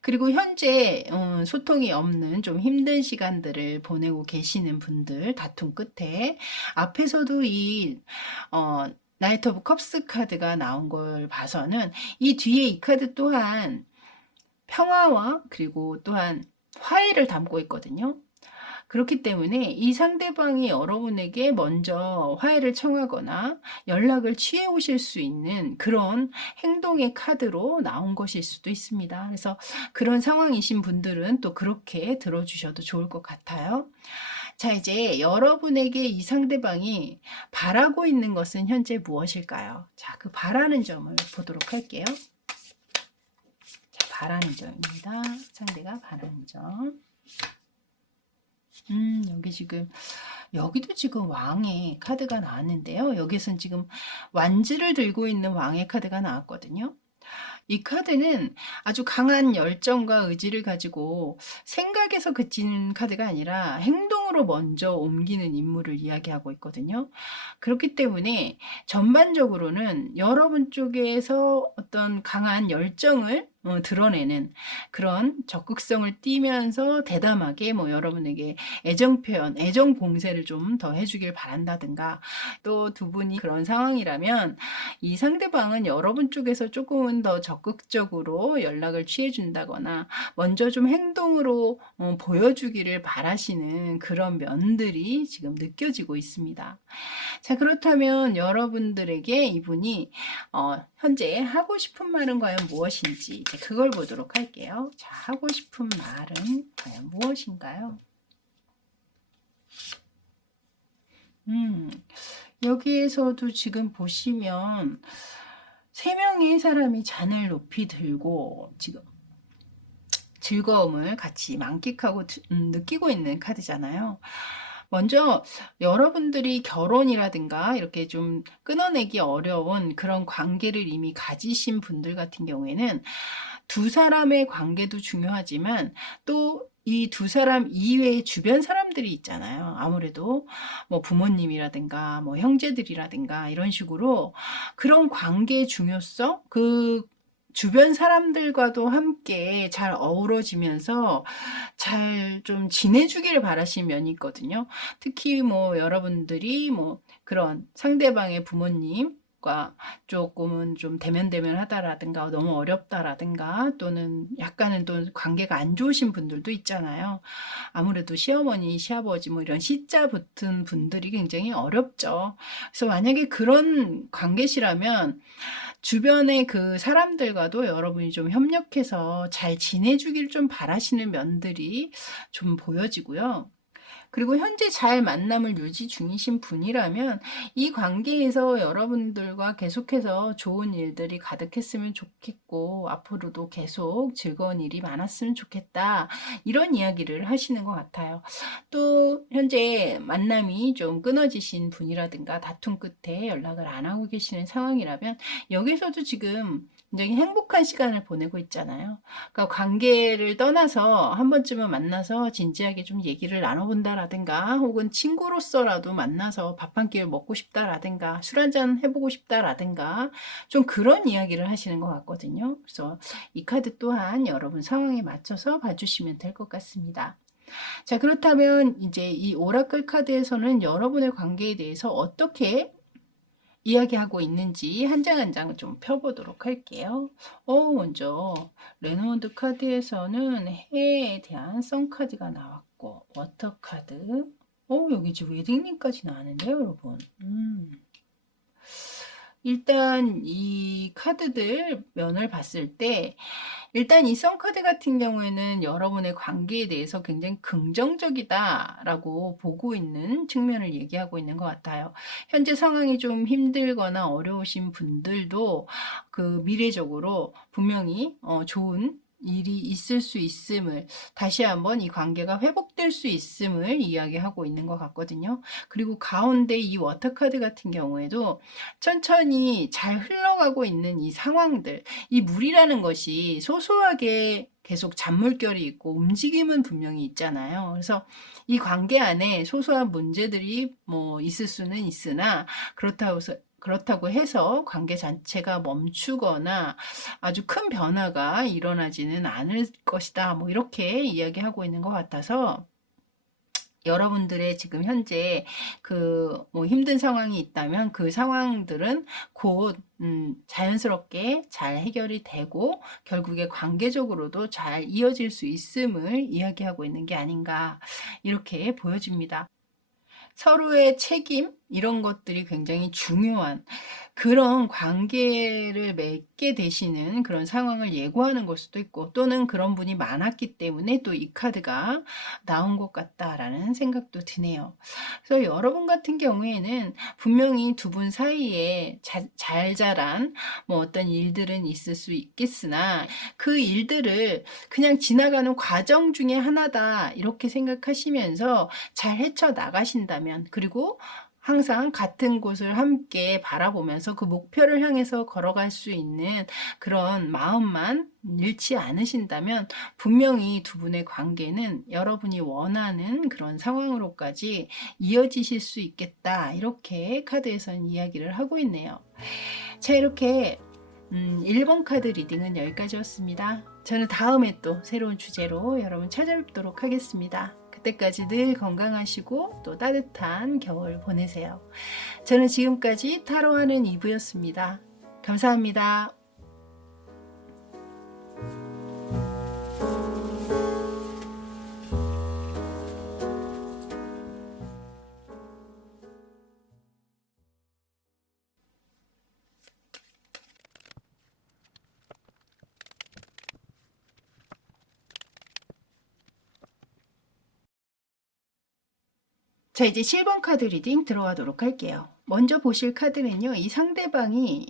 그리고 현재 소통이 없는 좀 힘든 시간들을 보내고 계시는 분들 다툼 끝에 앞에서도 이 나이트 오브 컵스 카드가 나온 걸 봐서는 이 뒤에 이 카드 또한 평화와 그리고 또한 화해를 담고 있거든요. 그렇기 때문에 이 상대방이 여러분에게 먼저 화해를 청하거나 연락을 취해 오실 수 있는 그런 행동의 카드로 나온 것일 수도 있습니다. 그래서 그런 상황이신 분들은 또 그렇게 들어주셔도 좋을 것 같아요. 자, 이제 여러분에게 이 상대방이 바라고 있는 것은 현재 무엇일까요? 자, 그 바라는 점을 보도록 할게요. 자, 바라는 점입니다. 상대가 바라는 점. 여기도 지금 왕의 카드가 나왔는데요. 여기선 지금 완지를 들고 있는 왕의 카드가 나왔거든요. 이 카드는 아주 강한 열정과 의지를 가지고 생각에서 그치는 카드가 아니라 행동으로 먼저 옮기는 인물을 이야기하고 있거든요. 그렇기 때문에 전반적으로는 여러분 쪽에서 어떤 강한 열정을 드러내는 그런 적극성을 띠면서 대담하게 뭐 여러분에게 애정 표현, 애정 봉쇄를 좀 더 해주길 바란다든가, 또 두 분이 그런 상황이라면 이 상대방은 여러분 쪽에서 조금은 더 적극적으로 연락을 취해준다거나 먼저 좀 행동으로 보여주기를 바라시는 그런 면들이 지금 느껴지고 있습니다. 자, 그렇다면 여러분들에게 이분이 현재 하고 싶은 말은 과연 무엇인지 이제 그걸 보도록 할게요. 자, 하고 싶은 말은 과연 무엇인가요? 여기에서도 지금 보시면 세 명의 사람이 잔을 높이 들고 지금 즐거움을 같이 만끽하고 느끼고 있는 카드잖아요. 먼저 여러분들이 결혼이라든가 이렇게 좀 끊어내기 어려운 그런 관계를 이미 가지신 분들 같은 경우에는 두 사람의 관계도 중요하지만 또 이 두 사람 이외의 주변 사람들이 있잖아요. 아무래도 뭐 부모님이라든가 뭐 형제들이라든가 이런 식으로 그런 관계의 중요성, 그 주변 사람들과도 함께 잘 어우러지면서 잘 좀 지내주기를 바라시는 면이 있거든요. 특히 뭐 여러분들이 뭐 그런 상대방의 부모님과 조금은 좀 대면대면하다라든가 너무 어렵다라든가 또는 약간은 또 관계가 안 좋으신 분들도 있잖아요. 아무래도 시어머니, 시아버지 뭐 이런 시자 붙은 분들이 굉장히 어렵죠. 그래서 만약에 그런 관계시라면 주변의 그 사람들과도 여러분이 좀 협력해서 잘 지내주길 좀 바라시는 면들이 좀 보여지고요. 그리고 현재 잘 만남을 유지 중이신 분이라면 이 관계에서 여러분들과 계속해서 좋은 일들이 가득했으면 좋겠고 앞으로도 계속 즐거운 일이 많았으면 좋겠다, 이런 이야기를 하시는 것 같아요. 또 현재 만남이 좀 끊어지신 분이라든가 다툼 끝에 연락을 안 하고 계시는 상황이라면 여기서도 지금 굉장히 행복한 시간을 보내고 있잖아요. 그러니까 관계를 떠나서 한 번쯤은 만나서 진지하게 좀 얘기를 나눠본다라든가 혹은 친구로서라도 만나서 밥 한 끼 먹고 싶다라든가 술 한잔 해보고 싶다라든가 좀 그런 이야기를 하시는 것 같거든요. 그래서 이 카드 또한 여러분 상황에 맞춰서 봐주시면 될 것 같습니다. 자, 그렇다면 이제 이 오라클 카드에서는 여러분의 관계에 대해서 어떻게 이야기하고 있는지 한 장 한 장 좀 펴보도록 할게요. 먼저 레노드 카드에서는 해에 대한 선 카드가 나왔고 워터 카드, 여기 지금 웨딩링까지 나왔는데요, 여러분. 일단 이 카드들 면을 봤을 때 일단 이 썬카드 같은 경우에는 여러분의 관계에 대해서 굉장히 긍정적이다라고 보고 있는 측면을 얘기하고 있는 것 같아요. 현재 상황이 좀 힘들거나 어려우신 분들도 그 미래적으로 분명히 좋은 일이 있을 수 있음을, 다시 한번 이 관계가 회복될 수 있음을 이야기하고 있는 것 같거든요. 그리고 가운데 이 워터카드 같은 경우에도 천천히 잘 흘러가고 있는 이 상황들, 이 물이라는 것이 소소하게 계속 잔물결이 있고 움직임은 분명히 있잖아요. 그래서 이 관계 안에 소소한 문제들이 뭐 있을 수는 있으나 그렇다고 해서 관계 자체가 멈추거나 아주 큰 변화가 일어나지는 않을 것이다, 뭐 이렇게 이야기하고 있는 것 같아서 여러분들의 지금 현재 그 뭐 힘든 상황이 있다면 그 상황들은 곧 자연스럽게 잘 해결이 되고 결국에 관계적으로도 잘 이어질 수 있음을 이야기하고 있는 게 아닌가, 이렇게 보여집니다. 서로의 책임 이런 것들이 굉장히 중요한 그런 관계를 맺게 되시는 그런 상황을 예고하는 걸 수도 있고, 또는 그런 분이 많았기 때문에 또 이 카드가 나온 것 같다라는 생각도 드네요. 그래서 여러분 같은 경우에는 분명히 두 분 사이에 잘 자란 뭐 어떤 일들은 있을 수 있겠으나 그 일들을 그냥 지나가는 과정 중에 하나다 이렇게 생각하시면서 잘 헤쳐 나가신다면, 그리고 항상 같은 곳을 함께 바라보면서 그 목표를 향해서 걸어갈 수 있는 그런 마음만 잃지 않으신다면 분명히 두 분의 관계는 여러분이 원하는 그런 상황으로까지 이어지실 수 있겠다. 이렇게 카드에서는 이야기를 하고 있네요. 자, 이렇게 1번 카드 리딩은 여기까지였습니다. 저는 다음에 또 새로운 주제로 여러분 찾아뵙도록 하겠습니다. 그때까지 늘 건강하시고 또 따뜻한 겨울 보내세요. 저는 지금까지 타로하는 이브였습니다. 감사합니다. 자, 이제 7번 카드 리딩 들어가도록 할게요. 먼저 보실 카드는요, 이 상대방이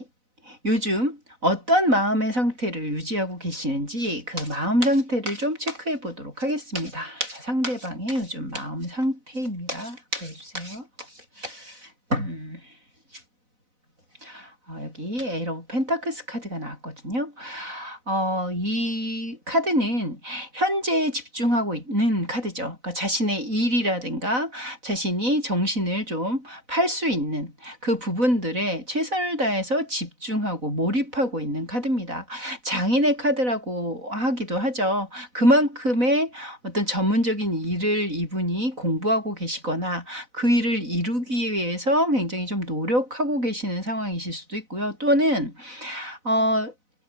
요즘 어떤 마음의 상태를 유지하고 계시는지 그 마음 상태를 좀 체크해 보도록 하겠습니다. 자, 상대방의 요즘 마음 상태입니다. 보여주세요. 여기 에이러 오브 펜타클스 카드가 나왔거든요. 이 카드는 현재에 집중하고 있는 카드죠. 그러니까 자신의 일이라든가 자신이 정신을 좀 팔 수 있는 그 부분들에 최선을 다해서 집중하고 몰입하고 있는 카드입니다. 장인의 카드라고 하기도 하죠. 그만큼의 어떤 전문적인 일을 이분이 공부하고 계시거나 그 일을 이루기 위해서 굉장히 좀 노력하고 계시는 상황이실 수도 있고요. 또는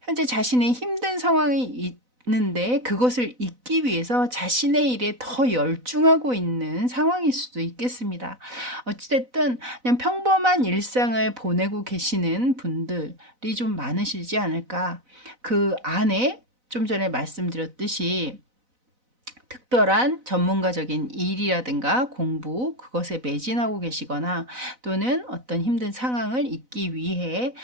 현재 자신의 힘든 상황이 있는데 그것을 잊기 위해서 자신의 일에 더 열중하고 있는 상황일 수도 있겠습니다. 어찌됐든 그냥 평범한 일상을 보내고 계시는 분들이 좀 많으시지 않을까. 그 안에 좀 전에 말씀드렸듯이 특별한 전문가적인 일이라든가 공부, 그것에 매진하고 계시거나 또는 어떤 힘든 상황을 잊기 위해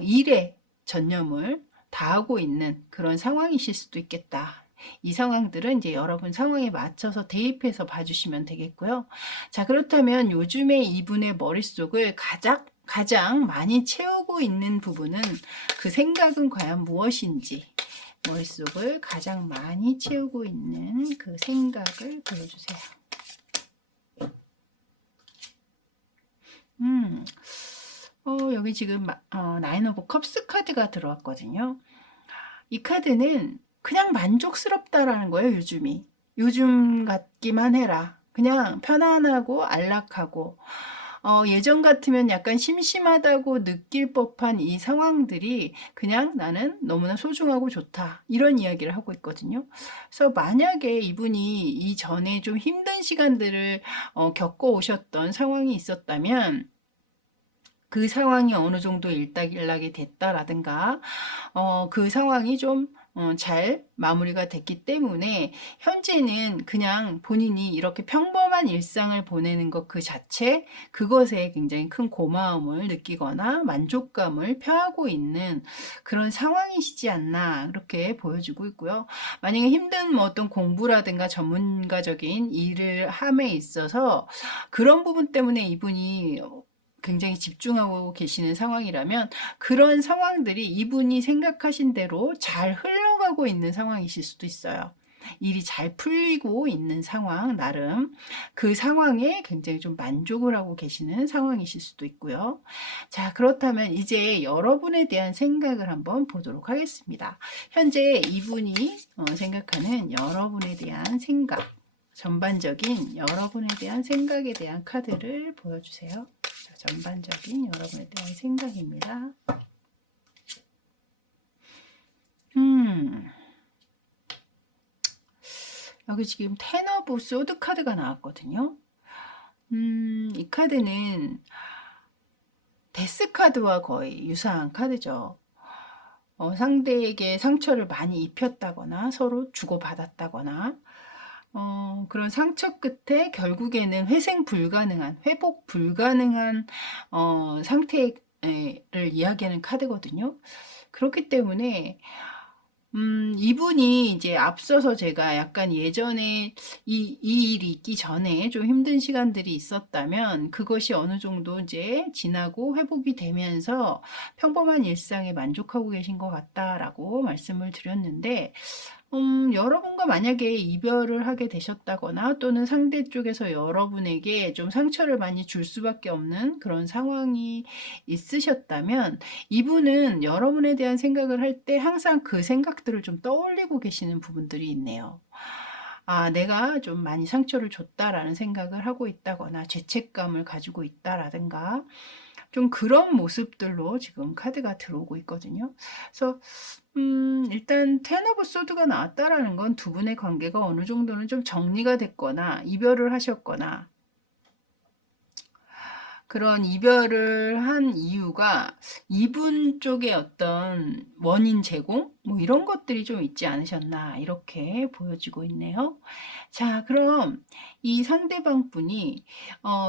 일에 전념을 다하고 있는 그런 상황이실 수도 있겠다. 이 상황들은 이제 여러분 상황에 맞춰서 대입해서 봐주시면 되겠고요. 자, 그렇다면 요즘에 이분의 머릿속을 가장 많이 채우고 있는 부분은 그 생각은 과연 무엇인지, 머릿속을 가장 많이 채우고 있는 그 생각을 보여주세요. 여기 지금 나인 오브 컵스 카드가 들어왔거든요. 이 카드는 그냥 만족스럽다라는 거예요. 요즘이. 요즘 같기만 해라. 그냥 편안하고 안락하고 예전 같으면 약간 심심하다고 느낄 법한 이 상황들이 그냥 나는 너무나 소중하고 좋다. 이런 이야기를 하고 있거든요. 그래서 만약에 이분이 이전에 좀 힘든 시간들을 겪어오셨던 상황이 있었다면 그 상황이 어느 정도 일단일락이 됐다라든가 그 상황이 좀 잘 마무리가 됐기 때문에 현재는 그냥 본인이 이렇게 평범한 일상을 보내는 것 그 자체, 그것에 굉장히 큰 고마움을 느끼거나 만족감을 표하고 있는 그런 상황이시지 않나 그렇게 보여지고 있고요. 만약에 힘든 뭐 어떤 공부라든가 전문가적인 일을 함에 있어서 그런 부분 때문에 이분이 굉장히 집중하고 계시는 상황이라면 그런 상황들이 이분이 생각하신 대로 잘 흘러가고 있는 상황이실 수도 있어요. 일이 잘 풀리고 있는 상황, 나름 그 상황에 굉장히 좀 만족을 하고 계시는 상황이실 수도 있고요. 자, 그렇다면 이제 여러분에 대한 생각을 한번 보도록 하겠습니다. 현재 이분이 생각하는 여러분에 대한 생각, 전반적인 여러분에 대한 생각에 대한 카드를 보여주세요. 전반적인 여러분에 대한 생각입니다. 여기 지금 텐 오브 소드 카드가 나왔거든요. 이 카드는 데스 카드와 거의 유사한 카드죠. 상대에게 상처를 많이 입혔다거나 서로 주고받았다거나 그런 상처 끝에 결국에는 회복 불가능한 상태를 이야기하는 카드거든요. 그렇기 때문에 이분이 이제 앞서서 제가 약간 예전에 이 일이 있기 전에 좀 힘든 시간들이 있었다면 그것이 어느 정도 이제 지나고 회복이 되면서 평범한 일상에 만족하고 계신 것 같다라고 말씀을 드렸는데, 여러분과 만약에 이별을 하게 되셨다거나 또는 상대 쪽에서 여러분에게 좀 상처를 많이 줄 수밖에 없는 그런 상황이 있으셨다면 이분은 여러분에 대한 생각을 할 때 항상 그 생각들을 좀 떠올리고 계시는 부분들이 있네요. 아, 내가 좀 많이 상처를 줬다라는 생각을 하고 있다거나 죄책감을 가지고 있다라든가 좀 그런 모습들로 지금 카드가 들어오고 있거든요. 그래서 일단 텐 오브 소드가 나왔다라는 건 두 분의 관계가 어느 정도는 좀 정리가 됐거나 이별을 하셨거나 그런 이별을 한 이유가 이분 쪽의 어떤 원인 제공 뭐 이런 것들이 좀 있지 않으셨나 이렇게 보여지고 있네요. 자, 그럼 이 상대방 분이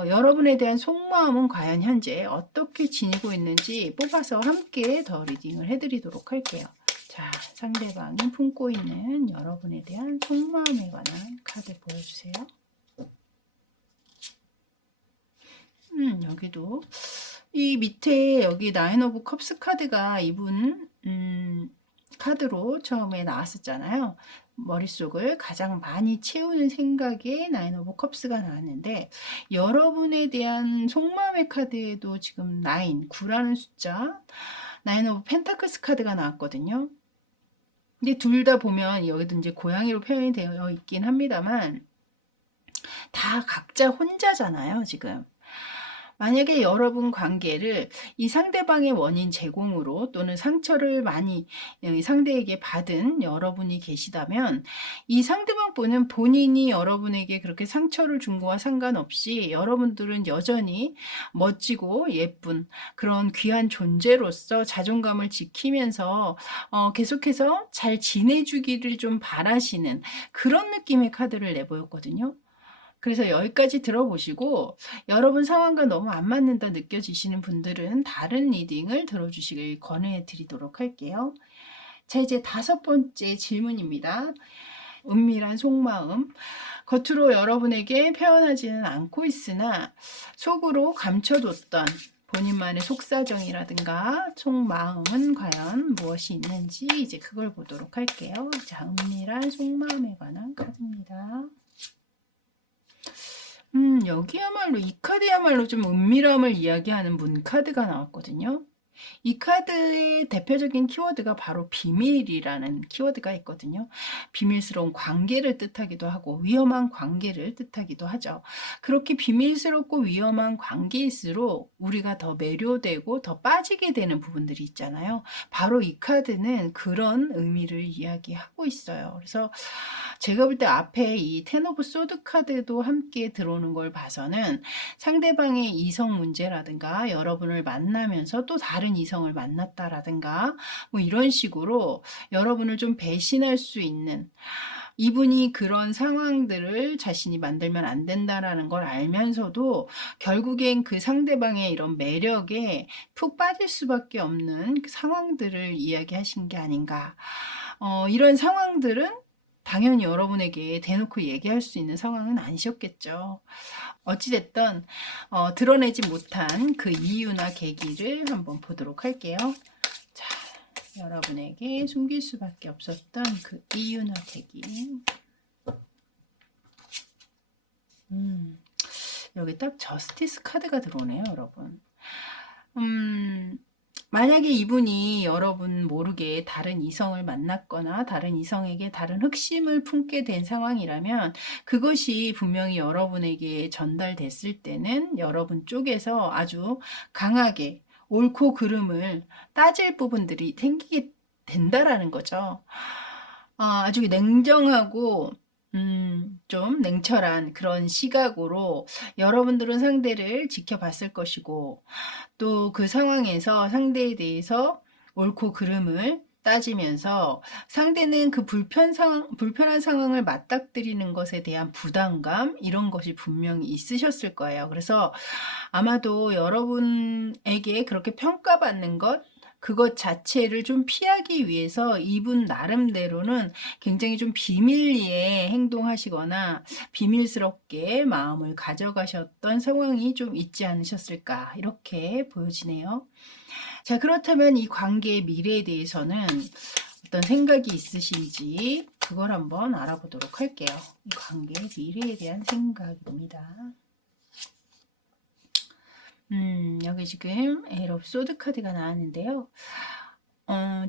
여러분에 대한 속마음은 과연 현재 어떻게 지니고 있는지 뽑아서 함께 더 리딩을 해드리도록 할게요. 자, 상대방이 품고 있는 여러분에 대한 속마음에 관한 카드 보여주세요. 여기도 이 밑에 여기 나인 오브 컵스 카드가 이분 카드로 처음에 나왔었잖아요. 머릿속을 가장 많이 채우는 생각에 나인 오브 컵스가 나왔는데 여러분에 대한 속마음의 카드에도 지금 9라는 숫자 나인 오브 펜타클스 카드가 나왔거든요. 근데 둘 다 보면 여기도 이제 고양이로 표현이 되어 있긴 합니다만 다 각자 혼자잖아요, 지금. 만약에 여러분 관계를 이 상대방의 원인 제공으로 또는 상처를 많이 상대에게 받은 여러분이 계시다면 이 상대방 분은 본인이 여러분에게 그렇게 상처를 준 거와 상관없이 여러분들은 여전히 멋지고 예쁜 그런 귀한 존재로서 자존감을 지키면서 계속해서 잘 지내주기를 좀 바라시는 그런 느낌의 카드를 내보였거든요. 그래서 여기까지 들어보시고 여러분 상황과 너무 안 맞는다 느껴지시는 분들은 다른 리딩을 들어주시길 권해드리도록 할게요. 자, 이제 5번째 질문입니다. 은밀한 속마음. 겉으로 여러분에게 표현하지는 않고 있으나 속으로 감춰뒀던 본인만의 속사정이라든가 속마음은 과연 무엇이 있는지 이제 그걸 보도록 할게요. 자, 은밀한 속마음에 관한 카드입니다. 여기야말로 이 카드야말로 좀 은밀함을 이야기하는 문 카드가 나왔거든요. 이 카드의 대표적인 키워드가 바로 비밀이라는 키워드가 있거든요. 비밀스러운 관계를 뜻하기도 하고 위험한 관계를 뜻하기도 하죠. 그렇게 비밀스럽고 위험한 관계일수록 우리가 더 매료되고 더 빠지게 되는 부분들이 있잖아요. 바로 이 카드는 그런 의미를 이야기하고 있어요. 그래서 제가 볼 때 앞에 이 텐 오브 소드 카드도 함께 들어오는 걸 봐서는 상대방의 이성 문제라든가 여러분을 만나면서 또 다른 이성을 만났다라든가 뭐 이런 식으로 여러분을 좀 배신할 수 있는 이분이 그런 상황들을 자신이 만들면 안 된다라는 걸 알면서도 결국엔 그 상대방의 이런 매력에 푹 빠질 수밖에 없는 그 상황들을 이야기하신 게 아닌가. 이런 상황들은 당연히 여러분에게 대놓고 얘기할 수 있는 상황은 아니셨겠죠. 어찌됐든 드러내지 못한 그 이유나 계기를 한번 보도록 할게요. 자, 여러분에게 숨길 수밖에 없었던 그 이유나 계기. 여기 딱 저스티스 카드가 들어오네요, 여러분. 만약에 이분이 여러분 모르게 다른 이성을 만났거나 다른 이성에게 다른 흑심을 품게 된 상황이라면 그것이 분명히 여러분에게 전달됐을 때는 여러분 쪽에서 아주 강하게 옳고 그름을 따질 부분들이 생기게 된다라는 거죠. 아주 냉정하고 좀 냉철한 그런 시각으로 여러분들은 상대를 지켜봤을 것이고 또 그 상황에서 상대에 대해서 옳고 그름을 따지면서 상대는 그 불편한 상황을 맞닥뜨리는 것에 대한 부담감 이런 것이 분명히 있으셨을 거예요. 그래서 아마도 여러분에게 그렇게 평가받는 것 그것 자체를 좀 피하기 위해서 이분 나름대로는 굉장히 좀 비밀리에 행동하시거나 비밀스럽게 마음을 가져가셨던 상황이 좀 있지 않으셨을까 이렇게 보여지네요. 자, 그렇다면 이 관계의 미래에 대해서는 어떤 생각이 있으신지 그걸 한번 알아보도록 할게요. 이 관계의 미래에 대한 생각입니다. 여기 지금 에일 오브 소드 카드가 나왔는데요.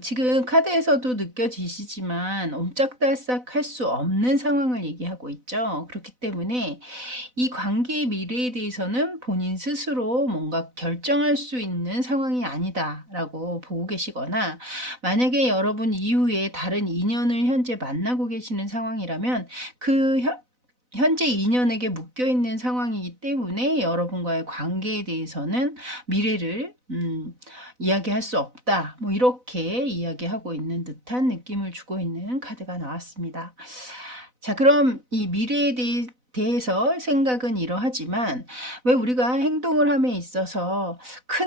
지금 카드에서도 느껴지시지만 옴짝달싹 할 수 없는 상황을 얘기하고 있죠. 그렇기 때문에 이 관계의 미래에 대해서는 본인 스스로 뭔가 결정할 수 있는 상황이 아니다라고 보고 계시거나, 만약에 여러분 이후에 다른 인연을 현재 만나고 계시는 상황이라면 그 현재 인연에게 묶여있는 상황이기 때문에 여러분과의 관계에 대해서는 미래를 이야기할 수 없다, 뭐 이렇게 이야기하고 있는 듯한 느낌을 주고 있는 카드가 나왔습니다. 자, 그럼 이 미래에 대해서 생각은 이러하지만 왜 우리가 행동을 함에 있어서 큰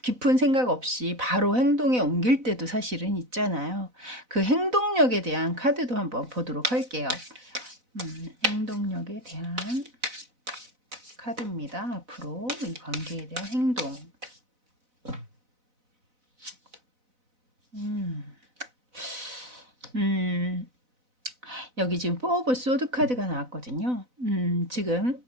깊은 생각 없이 바로 행동에 옮길 때도 사실은 있잖아요. 그 행동력에 대한 카드도 한번 보도록 할게요. 행동력에 대한 카드입니다. 앞으로 이 관계에 대한 행동. 여기 지금 포 오브 소드 카드가 나왔거든요. 지금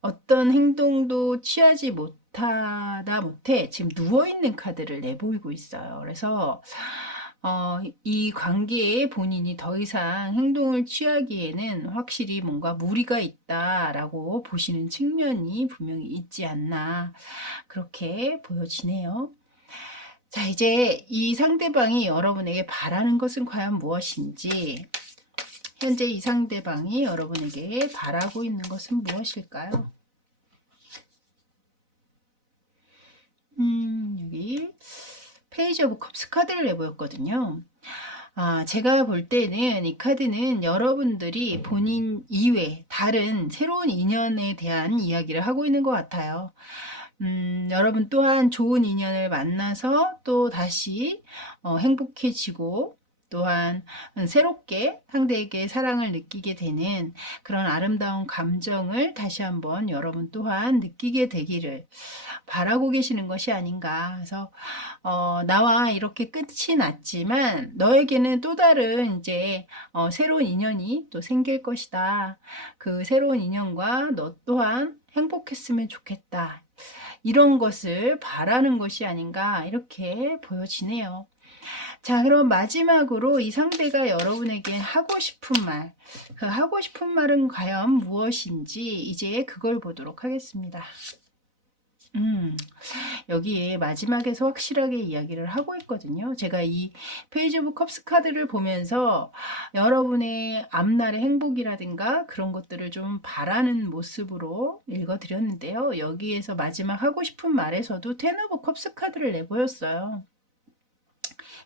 어떤 행동도 취하지 못해 지금 누워있는 카드를 내보이고 있어요. 그래서 이 관계에 본인이 더 이상 행동을 취하기에는 확실히 뭔가 무리가 있다라고 보시는 측면이 분명히 있지 않나 그렇게 보여지네요. 자, 이제 이 상대방이 여러분에게 바라는 것은 과연 무엇인지, 현재 이 상대방이 여러분에게 바라고 있는 것은 무엇일까요? 여기 페이지 오브 컵스 카드를 내보였거든요. 제가 볼 때는 이 카드는 여러분들이 본인 이외 다른 새로운 인연에 대한 이야기를 하고 있는 것 같아요. 여러분 또한 좋은 인연을 만나서 또 다시 행복해지고, 또한 새롭게 상대에게 사랑을 느끼게 되는 그런 아름다운 감정을 다시 한번 여러분 또한 느끼게 되기를 바라고 계시는 것이 아닌가. 그래서 나와 이렇게 끝이 났지만 너에게는 또 다른 이제 새로운 인연이 또 생길 것이다. 그 새로운 인연과 너 또한 행복했으면 좋겠다. 이런 것을 바라는 것이 아닌가 이렇게 보여지네요. 자, 그럼 마지막으로 이 상대가 여러분에게 하고 싶은 말, 그 하고 싶은 말은 과연 무엇인지 이제 그걸 보도록 하겠습니다. 여기에 마지막에서 확실하게 이야기를 하고 있거든요. 제가 이 페이지 오브 컵스 카드를 보면서 여러분의 앞날의 행복이라든가 그런 것들을 좀 바라는 모습으로 읽어드렸는데요. 여기에서 마지막 하고 싶은 말에서도 텐 오브 컵스 카드를 내보였어요.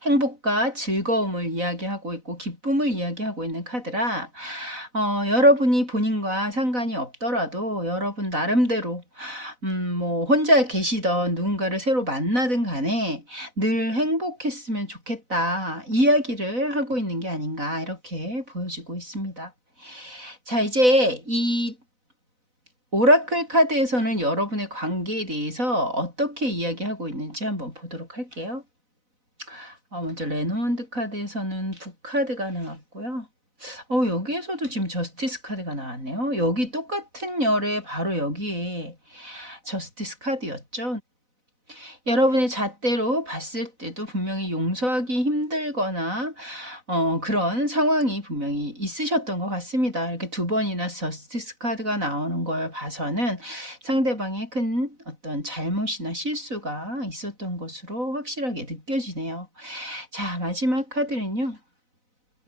행복과 즐거움을 이야기하고 있고 기쁨을 이야기하고 있는 카드라, 여러분이 본인과 상관이 없더라도 여러분 나름대로 뭐 혼자 계시던 누군가를 새로 만나든 간에 늘 행복했으면 좋겠다 이야기를 하고 있는 게 아닌가 이렇게 보여지고 있습니다. 자, 이제 이 오라클 카드에서는 여러분의 관계에 대해서 어떻게 이야기하고 있는지 한번 보도록 할게요. 먼저 레노먼드 카드에서는 북카드가 나왔고요. 여기에서도 지금 저스티스 카드가 나왔네요. 여기 똑같은 열에 바로 여기에 저스티스 카드였죠. 여러분의 잣대로 봤을 때도 분명히 용서하기 힘들거나 그런 상황이 분명히 있으셨던 것 같습니다. 이렇게 두 번이나 저스티스 카드가 나오는 걸 봐서는 상대방의 큰 어떤 잘못이나 실수가 있었던 것으로 확실하게 느껴지네요. 자, 마지막 카드는요.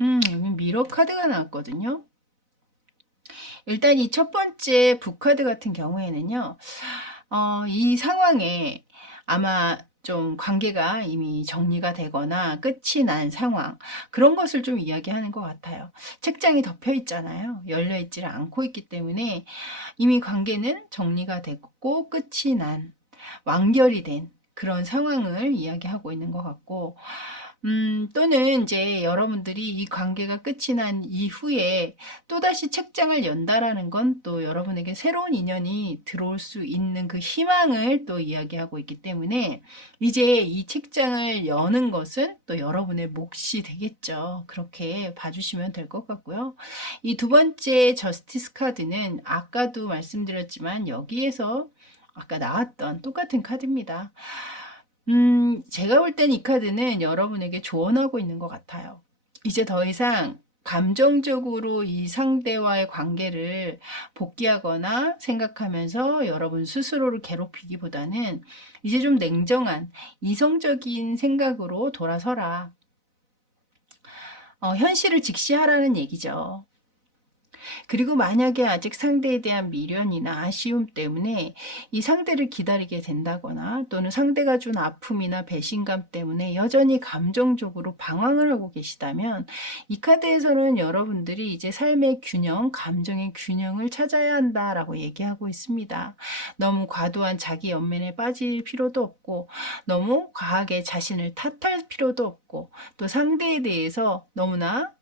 여기 미러 카드가 나왔거든요. 일단 이 첫 번째 북카드 같은 경우에는요. 이 상황에 아마 좀 관계가 이미 정리가 되거나 끝이 난 상황, 그런 것을 좀 이야기하는 것 같아요. 책장이 덮여 있잖아요. 열려 있지를 않고 있기 때문에 이미 관계는 정리가 됐고 끝이 난, 완결이 된 그런 상황을 이야기하고 있는 것 같고, 또는 이제 여러분들이 이 관계가 끝이 난 이후에 또다시 책장을 연다라는 건 또 여러분에게 새로운 인연이 들어올 수 있는 그 희망을 또 이야기하고 있기 때문에 이제 이 책장을 여는 것은 또 여러분의 몫이 되겠죠. 그렇게 봐주시면 될 것 같고요. 이 두 번째 저스티스 카드는 아까도 말씀드렸지만 여기에서 아까 나왔던 똑같은 카드입니다. 제가 볼 땐 이 카드는 여러분에게 조언하고 있는 것 같아요. 이제 더 이상 감정적으로 이 상대와의 관계를 복귀하거나 생각하면서 여러분 스스로를 괴롭히기보다는 이제 좀 냉정한 이성적인 생각으로 돌아서라. 현실을 직시하라는 얘기죠. 그리고 만약에 아직 상대에 대한 미련이나 아쉬움 때문에 이 상대를 기다리게 된다거나 또는 상대가 준 아픔이나 배신감 때문에 여전히 감정적으로 방황을 하고 계시다면 이 카드에서는 여러분들이 이제 삶의 균형, 감정의 균형을 찾아야 한다라고 얘기하고 있습니다. 너무 과도한 자기 연민에 빠질 필요도 없고 너무 과하게 자신을 탓할 필요도 없고 또 상대에 대해서 너무나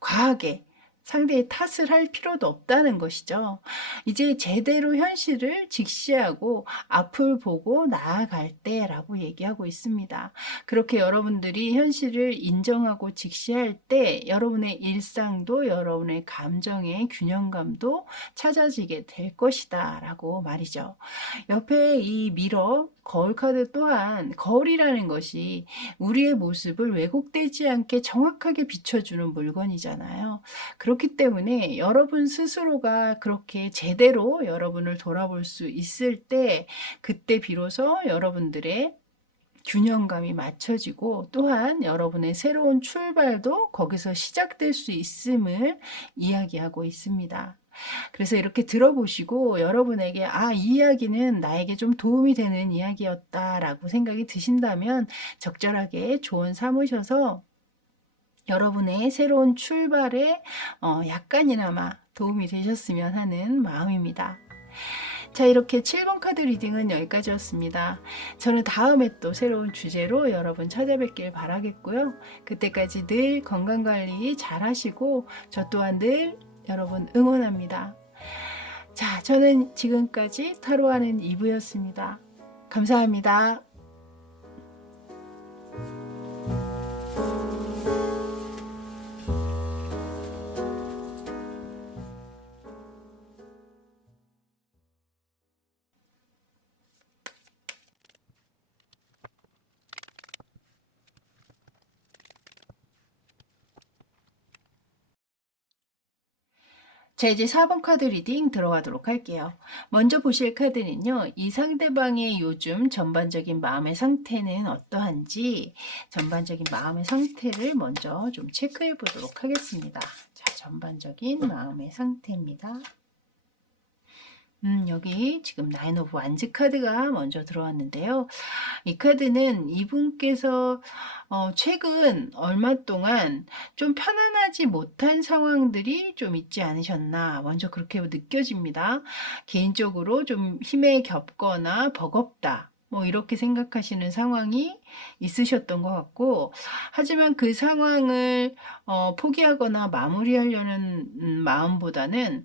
과하게 상대의 탓을 할 필요도 없다는 것이죠. 이제 제대로 현실을 직시하고 앞을 보고 나아갈 때라고 얘기하고 있습니다. 그렇게 여러분들이 현실을 인정하고 직시할 때 여러분의 일상도 여러분의 감정의 균형감도 찾아지게 될 것이다 라고 말이죠. 옆에 이 미러 거울 카드 또한 거울이라는 것이 우리의 모습을 왜곡되지 않게 정확하게 비춰주는 물건이잖아요. 그렇기 때문에 여러분 스스로가 그렇게 제대로 여러분을 돌아볼 수 있을 때 그때 비로소 여러분들의 균형감이 맞춰지고 또한 여러분의 새로운 출발도 거기서 시작될 수 있음을 이야기하고 있습니다. 그래서 이렇게 들어보시고 여러분에게 이 이야기는 나에게 좀 도움이 되는 이야기였다라고 생각이 드신다면 적절하게 조언 삼으셔서 여러분의 새로운 출발에 약간이나마 도움이 되셨으면 하는 마음입니다. 자, 이렇게 7번 카드 리딩은 여기까지였습니다. 저는 다음에 또 새로운 주제로 여러분 찾아뵙길 바라겠고요. 그때까지 늘 건강관리 잘 하시고 저 또한 늘 여러분 응원합니다. 자, 저는 지금까지 타로하는 이브였습니다. 감사합니다. 자, 이제 4번 카드 리딩 들어가도록 할게요. 먼저 보실 카드는요. 이 상대방의 요즘 전반적인 마음의 상태는 어떠한지 전반적인 마음의 상태를 먼저 좀 체크해 보도록 하겠습니다. 자, 전반적인 마음의 상태입니다. 여기 지금 나인 오브 완즈 카드가 먼저 들어왔는데요. 이 카드는 이분께서 최근 얼마 동안 좀 편안하지 못한 상황들이 좀 있지 않으셨나 먼저 그렇게 느껴집니다. 개인적으로 좀 힘에 겹거나 버겁다. 뭐 이렇게 생각하시는 상황이 있으셨던 것 같고 하지만 그 상황을 포기하거나 마무리하려는 마음보다는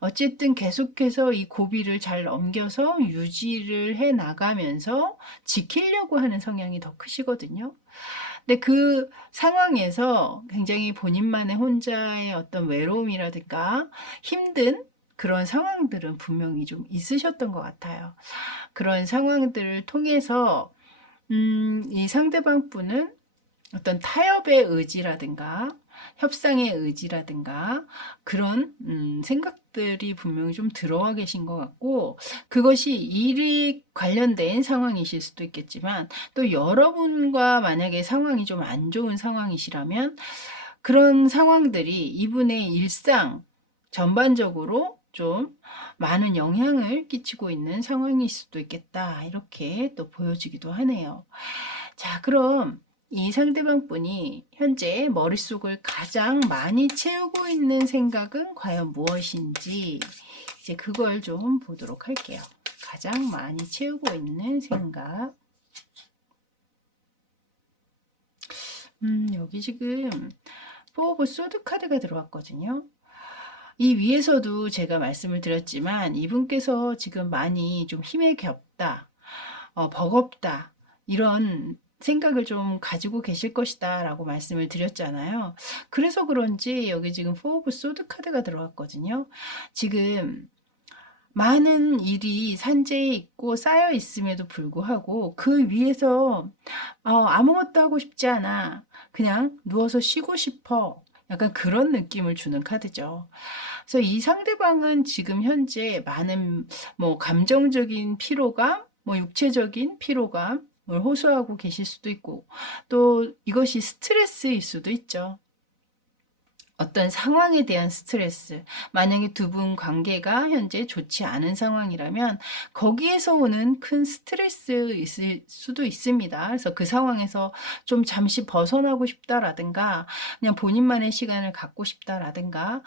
어쨌든 계속해서 이 고비를 잘 넘겨서 유지를 해 나가면서 지키려고 하는 성향이 더 크시거든요. 근데 그 상황에서 굉장히 본인만의 혼자의 어떤 외로움이라든가 힘든 그런 상황들은 분명히 좀 있으셨던 것 같아요. 그런 상황들을 통해서 이 상대방 분은 어떤 타협의 의지라든가 협상의 의지라든가 그런 생각들이 분명히 좀 들어와 계신 것 같고 그것이 일이 관련된 상황이실 수도 있겠지만 또 여러분과 만약에 상황이 좀 안 좋은 상황이시라면 그런 상황들이 이분의 일상 전반적으로 좀 많은 영향을 끼치고 있는 상황일 수도 있겠다 이렇게 또 보여지기도 하네요. 자, 그럼 이 상대방 분이 현재 머릿속을 가장 많이 채우고 있는 생각은 과연 무엇인지 이제 그걸 좀 보도록 할게요. 가장 많이 채우고 있는 생각. 여기 지금 포 오브 소드 카드가 들어왔거든요. 이 위에서도 제가 말씀을 드렸지만 이분께서 지금 많이 좀 힘에 겹다, 버겁다, 이런 생각을 좀 가지고 계실 것이다 라고 말씀을 드렸잖아요. 그래서 그런지 여기 지금 포 오브 소드 카드가 들어왔거든요. 지금 많은 일이 산재에 있고 쌓여 있음에도 불구하고 그 위에서 아무것도 하고 싶지 않아, 그냥 누워서 쉬고 싶어, 약간 그런 느낌을 주는 카드죠. 그래서 이 상대방은 지금 현재 많은 뭐 감정적인 피로감, 뭐 육체적인 피로감을 호소하고 계실 수도 있고, 또 이것이 스트레스일 수도 있죠. 어떤 상황에 대한 스트레스, 만약에 두 분 관계가 현재 좋지 않은 상황이라면 거기에서 오는 큰 스트레스 있을 수도 있습니다. 그래서 그 상황에서 좀 잠시 벗어나고 싶다라든가, 그냥 본인만의 시간을 갖고 싶다라든가,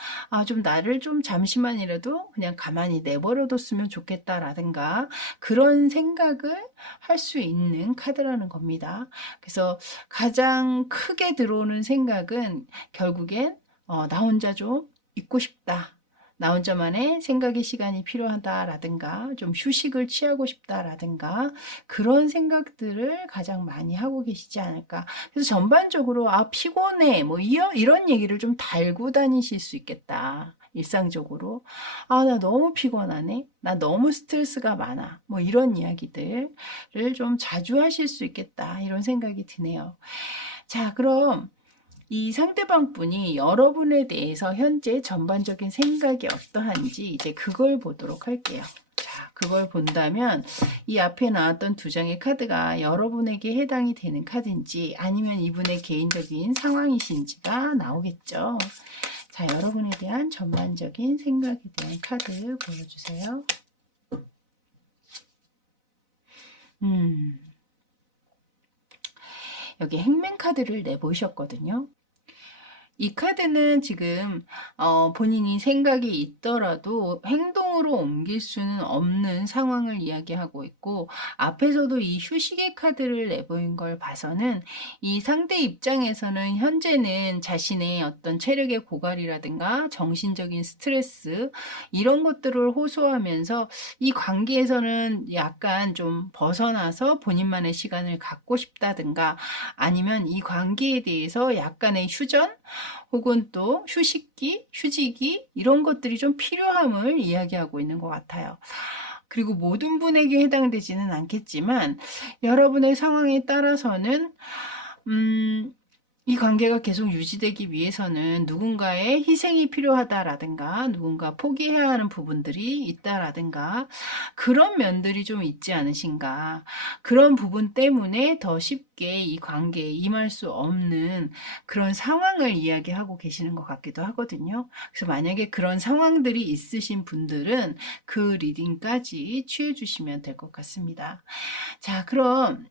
좀 나를 좀 잠시만이라도 그냥 가만히 내버려뒀으면 좋겠다라든가, 그런 생각을 할 수 있는 카드라는 겁니다. 그래서 가장 크게 들어오는 생각은 결국엔 나 혼자 좀 있고 싶다, 나 혼자만의 생각의 시간이 필요하다라든가, 좀 휴식을 취하고 싶다라든가, 그런 생각들을 가장 많이 하고 계시지 않을까. 그래서 전반적으로 피곤해, 뭐 이런 얘기를 좀 달고 다니실 수 있겠다. 일상적으로 나 너무 피곤하네, 나 너무 스트레스가 많아, 뭐 이런 이야기들을 좀 자주 하실 수 있겠다, 이런 생각이 드네요. 자, 그럼 이 상대방 분이 여러분에 대해서 현재 전반적인 생각이 어떠한지 이제 그걸 보도록 할게요. 자, 그걸 본다면 이 앞에 나왔던 두 장의 카드가 여러분에게 해당이 되는 카드인지 아니면 이분의 개인적인 상황이신지가 나오겠죠. 자, 여러분에 대한 전반적인 생각에 대한 카드 보여주세요. 여기 행맨 카드를 내보셨거든요. 이 카드는 지금 본인이 생각이 있더라도 행동으로 옮길 수는 없는 상황을 이야기하고 있고, 앞에서도 이 휴식의 카드를 내보인 걸 봐서는 이 상대 입장에서는 현재는 자신의 어떤 체력의 고갈이라든가 정신적인 스트레스, 이런 것들을 호소하면서 이 관계에서는 약간 좀 벗어나서 본인만의 시간을 갖고 싶다든가, 아니면 이 관계에 대해서 약간의 휴전 혹은 또 휴식기, 휴직이, 이런 것들이 좀 필요함을 이야기하고 있는 것 같아요. 그리고 모든 분에게 해당되지는 않겠지만 여러분의 상황에 따라서는 이 관계가 계속 유지되기 위해서는 누군가의 희생이 필요하다라든가, 누군가 포기해야 하는 부분들이 있다라든가, 그런 면들이 좀 있지 않으신가. 그런 부분 때문에 더 쉽게 이 관계에 임할 수 없는 그런 상황을 이야기하고 계시는 것 같기도 하거든요. 그래서 만약에 그런 상황들이 있으신 분들은 그 리딩까지 취해 주시면 될 것 같습니다. 자, 그럼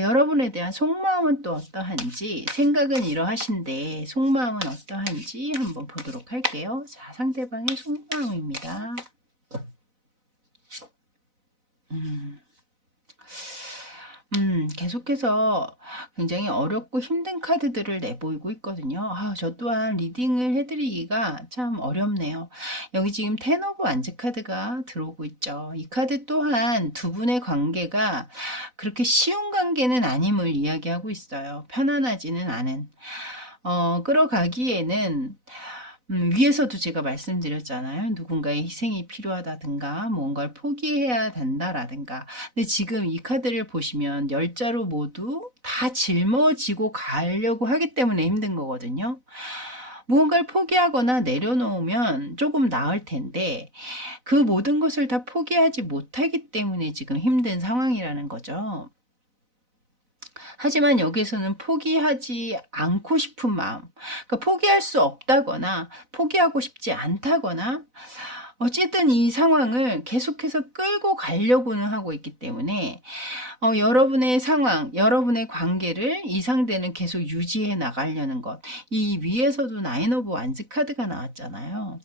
여러분에 대한 속마음은 또 어떠한지, 생각은 이러하신데 속마음은 어떠한지 한번 보도록 할게요. 자, 상대방의 속마음입니다. 계속해서 굉장히 어렵고 힘든 카드들을 내보이고 있거든요. 저 또한 리딩을 해드리기가 참 어렵네요. 여기 지금 텐 오브 완즈 카드가 들어오고 있죠. 이 카드 또한 두 분의 관계가 그렇게 쉬운 관계는 아님을 이야기하고 있어요. 편안하지는 않은. 끌어가기에는 위에서도 제가 말씀드렸잖아요. 누군가의 희생이 필요하다든가 뭔가를 포기해야 된다라든가. 근데 지금 이 카드를 보시면 열자로 모두 다 짊어지고 가려고 하기 때문에 힘든 거거든요. 무언가를 포기하거나 내려놓으면 조금 나을 텐데 그 모든 것을 다 포기하지 못하기 때문에 지금 힘든 상황이라는 거죠. 하지만 여기에서는 포기하지 않고 싶은 마음, 그러니까 포기할 수 없다거나 포기하고 싶지 않다거나, 어쨌든 이 상황을 계속해서 끌고 가려고는 하고 있기 때문에 여러분의 상황, 여러분의 관계를 이 상대는 계속 유지해 나가려는 것. 이 위에서도 나인 오브 완즈 카드가 나왔잖아요.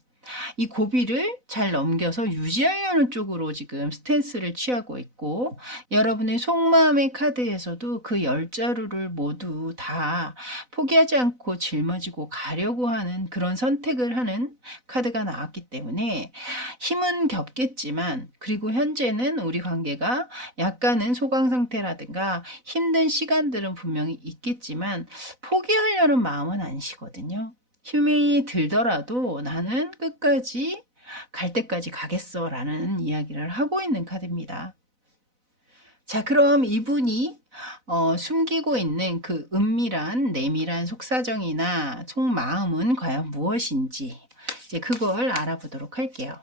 이 고비를 잘 넘겨서 유지하려는 쪽으로 지금 스탠스를 취하고 있고, 여러분의 속마음의 카드에서도 그 10자루를 모두 다 포기하지 않고 짊어지고 가려고 하는 그런 선택을 하는 카드가 나왔기 때문에 힘은 겹겠지만, 그리고 현재는 우리 관계가 약간은 소강 상태라든가 힘든 시간들은 분명히 있겠지만 포기하려는 마음은 아니시거든요. 힘이 들더라도 나는 끝까지 갈 때까지 가겠어 라는 이야기를 하고 있는 카드입니다. 자, 그럼 이분이 숨기고 있는 그 은밀한 내밀한 속사정이나 속마음은 과연 무엇인지 이제 그걸 알아보도록 할게요.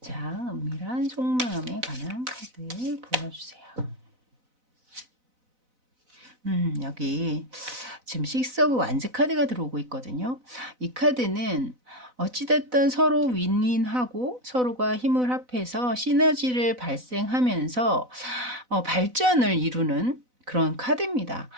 자, 은밀한 속마음에 관한 카드 보여주세요. 여기 지금 식스 오브 완즈 카드가 들어오고 있거든요. 이 카드는 어찌됐든 서로 윈윈하고 서로가 힘을 합해서 시너지를 발생하면서 발전을 이루는 그런 카드입니다.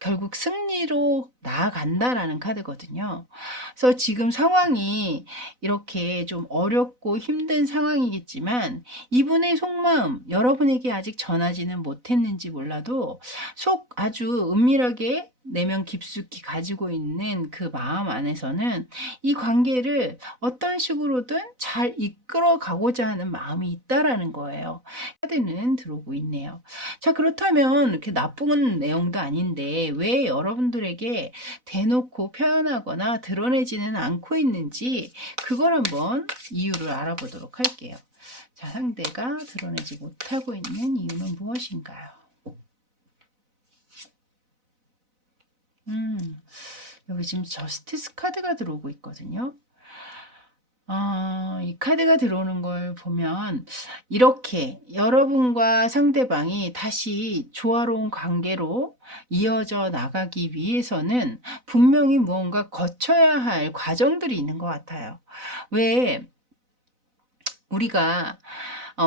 결국 승리로 나아간다라는 카드거든요. 그래서 지금 상황이 이렇게 좀 어렵고 힘든 상황이겠지만 이분의 속마음 여러분에게 아직 전하지는 못했는지 몰라도 속 아주 은밀하게 내면 깊숙이 가지고 있는 그 마음 안에서는 이 관계를 어떤 식으로든 잘 이끌어 가고자 하는 마음이 있다라는 거예요. 카드는 들어오고 있네요. 자, 그렇다면 이렇게 나쁜 내용도 아닌데 왜 여러분들에게 대놓고 표현하거나 드러내지는 않고 있는지 그걸 한번 이유를 알아보도록 할게요. 자, 상대가 드러내지 못하고 있는 이유는 무엇인가요? 여기 지금 저스티스 카드가 들어오고 있거든요. 이 카드가 들어오는 걸 보면 이렇게 여러분과 상대방이 다시 조화로운 관계로 이어져 나가기 위해서는 분명히 무언가 거쳐야 할 과정들이 있는 것 같아요. 왜 우리가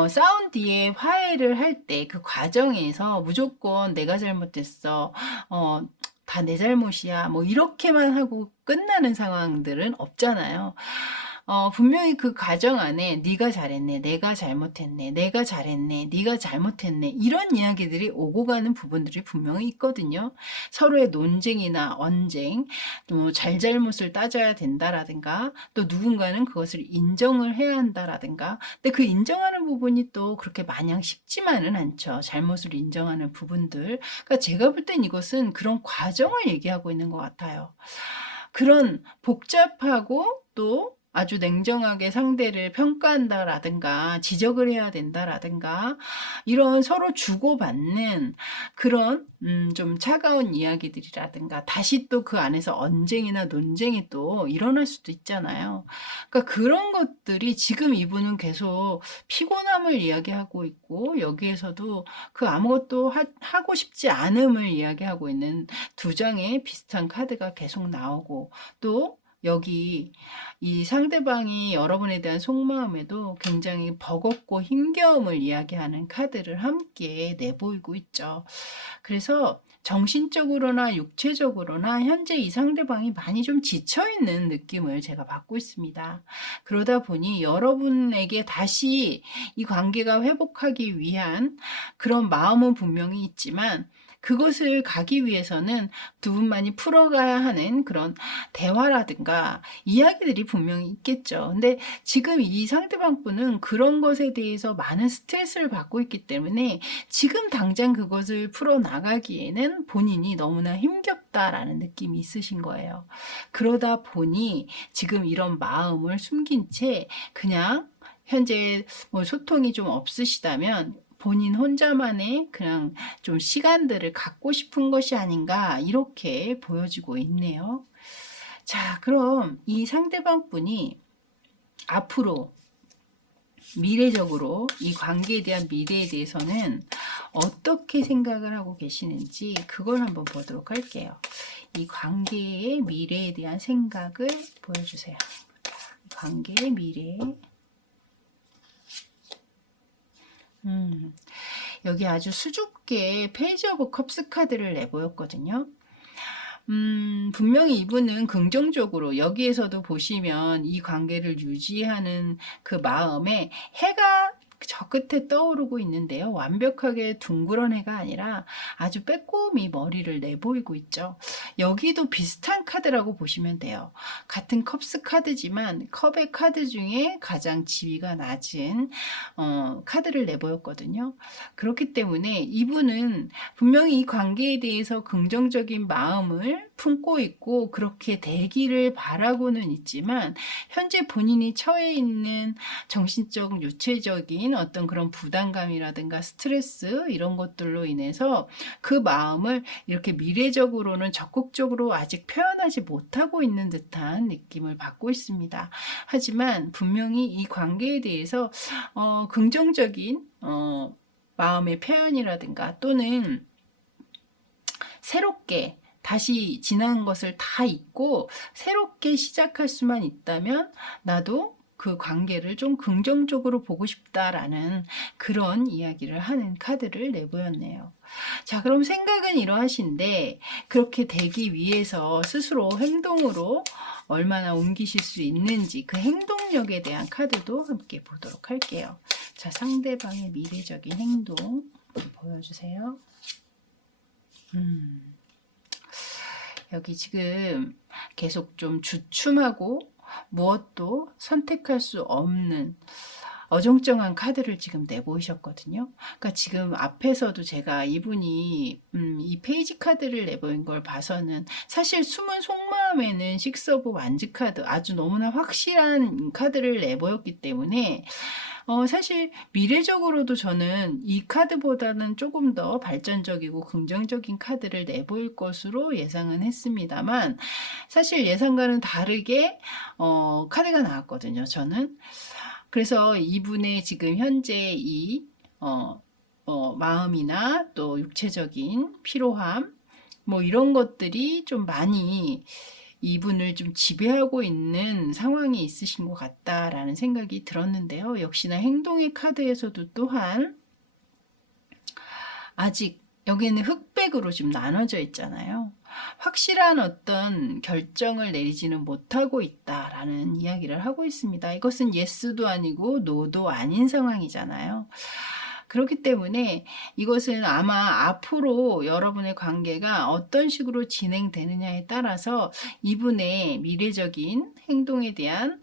싸운 뒤에 화해를 할 때 그 과정에서 무조건 내가 잘못했어, 다 내 잘못이야, 뭐 이렇게만 하고 끝나는 상황들은 없잖아요. 분명히 그 과정 안에 네가 잘했네, 내가 잘못했네, 내가 잘했네, 네가 잘못했네 이런 이야기들이 오고 가는 부분들이 분명히 있거든요. 서로의 논쟁이나 언쟁, 또 잘잘못을 따져야 된다라든가 또 누군가는 그것을 인정을 해야 한다라든가 근데 그 인정하는 부분이 또 그렇게 마냥 쉽지만은 않죠. 잘못을 인정하는 부분들. 그러니까 제가 볼 땐 이것은 그런 과정을 얘기하고 있는 것 같아요. 그런 복잡하고 또 아주 냉정하게 상대를 평가한다라든가 지적을 해야 된다라든가 이런 서로 주고받는 그런 좀 차가운 이야기들이라든가 다시 또 그 안에서 언쟁이나 논쟁이 또 일어날 수도 있잖아요. 그러니까 그런 것들이 지금 이분은 계속 피곤함을 이야기하고 있고 여기에서도 그 아무것도 하고 싶지 않음을 이야기하고 있는 두 장의 비슷한 카드가 계속 나오고 또 여기 이 상대방이 여러분에 대한 속마음에도 굉장히 버겁고 힘겨움을 이야기하는 카드를 함께 내보이고 있죠. 그래서 정신적으로나 육체적으로나 현재 이 상대방이 많이 좀 지쳐있는 느낌을 제가 받고 있습니다. 그러다 보니 여러분에게 다시 이 관계가 회복하기 위한 그런 마음은 분명히 있지만 그것을 가기 위해서는 두 분만이 풀어가야 하는 그런 대화라든가 이야기들이 분명히 있겠죠. 근데 지금 이 상대방 분은 그런 것에 대해서 많은 스트레스를 받고 있기 때문에 지금 당장 그것을 풀어나가기에는 본인이 너무나 힘겹다라는 느낌이 있으신 거예요. 그러다 보니 지금 이런 마음을 숨긴 채 그냥 현재 뭐 소통이 좀 없으시다면 본인 혼자만의 그냥 좀 시간들을 갖고 싶은 것이 아닌가 이렇게 보여지고 있네요. 자, 그럼 이 상대방 분이 앞으로 미래적으로 이 관계에 대한 미래에 대해서는 어떻게 생각을 하고 계시는지 그걸 한번 보도록 할게요. 이 관계의 미래에 대한 생각을 보여주세요. 관계의 미래. 여기 아주 수줍게 페이지 오브 컵스 카드를 내보였거든요. 분명히 이분은 긍정적으로 여기에서도 보시면 이 관계를 유지하는 그 마음에 해가 저 끝에 떠오르고 있는데요. 완벽하게 둥그런 해가 아니라 아주 빼꼼히 머리를 내보이고 있죠. 여기도 비슷한 카드라고 보시면 돼요. 같은 컵스 카드지만 컵의 카드 중에 가장 지위가 낮은 카드를 내보였거든요. 그렇기 때문에 이분은 분명히 이 관계에 대해서 긍정적인 마음을 품고 있고 그렇게 되기를 바라고는 있지만 현재 본인이 처해 있는 정신적, 육체적인 어떤 그런 부담감이라든가 스트레스 이런 것들로 인해서 그 마음을 이렇게 미래적으로는 적극적으로 아직 표현하지 못하고 있는 듯한 느낌을 받고 있습니다. 하지만 분명히 이 관계에 대해서 긍정적인 마음의 표현이라든가 또는 새롭게 다시 지난 것을 다 잊고 새롭게 시작할 수만 있다면 나도 그 관계를 좀 긍정적으로 보고 싶다라는 그런 이야기를 하는 카드를 내보였네요. 자, 그럼 생각은 이러하신데 그렇게 되기 위해서 스스로 행동으로 얼마나 옮기실 수 있는지 그 행동력에 대한 카드도 함께 보도록 할게요. 자, 상대방의 미래적인 행동 보여주세요. 여기 지금 계속 좀 주춤하고 무엇도 선택할 수 없는 어정쩡한 카드를 지금 내보이셨거든요. 그러니까 지금 앞에서도 제가 이분이 이 페이지 카드를 내보인 걸 봐서는 사실 숨은 속마음에는 식스 오브 완즈 카드 아주 너무나 확실한 카드를 내보였기 때문에 사실 미래적으로도 저는 이 카드보다는 조금 더 발전적이고 긍정적인 카드를 내보일 것으로 예상은 했습니다만 사실 예상과는 다르게 카드가 나왔거든요. 저는 그래서 이분의 지금 현재 이 마음이나 또 육체적인 피로함 뭐 이런 것들이 좀 많이 이분을 좀 지배하고 있는 상황이 있으신 것 같다라는 생각이 들었는데요. 역시나 행동의 카드에서도 또한 아직 여기는 흑백으로 좀 나눠져 있잖아요. 확실한 어떤 결정을 내리지는 못하고 있다라는 이야기를 하고 있습니다. 이것은 예스도 아니고 노도 아닌 상황이잖아요. 그렇기 때문에 이것은 아마 앞으로 여러분의 관계가 어떤 식으로 진행되느냐에 따라서 이분의 미래적인 행동에 대한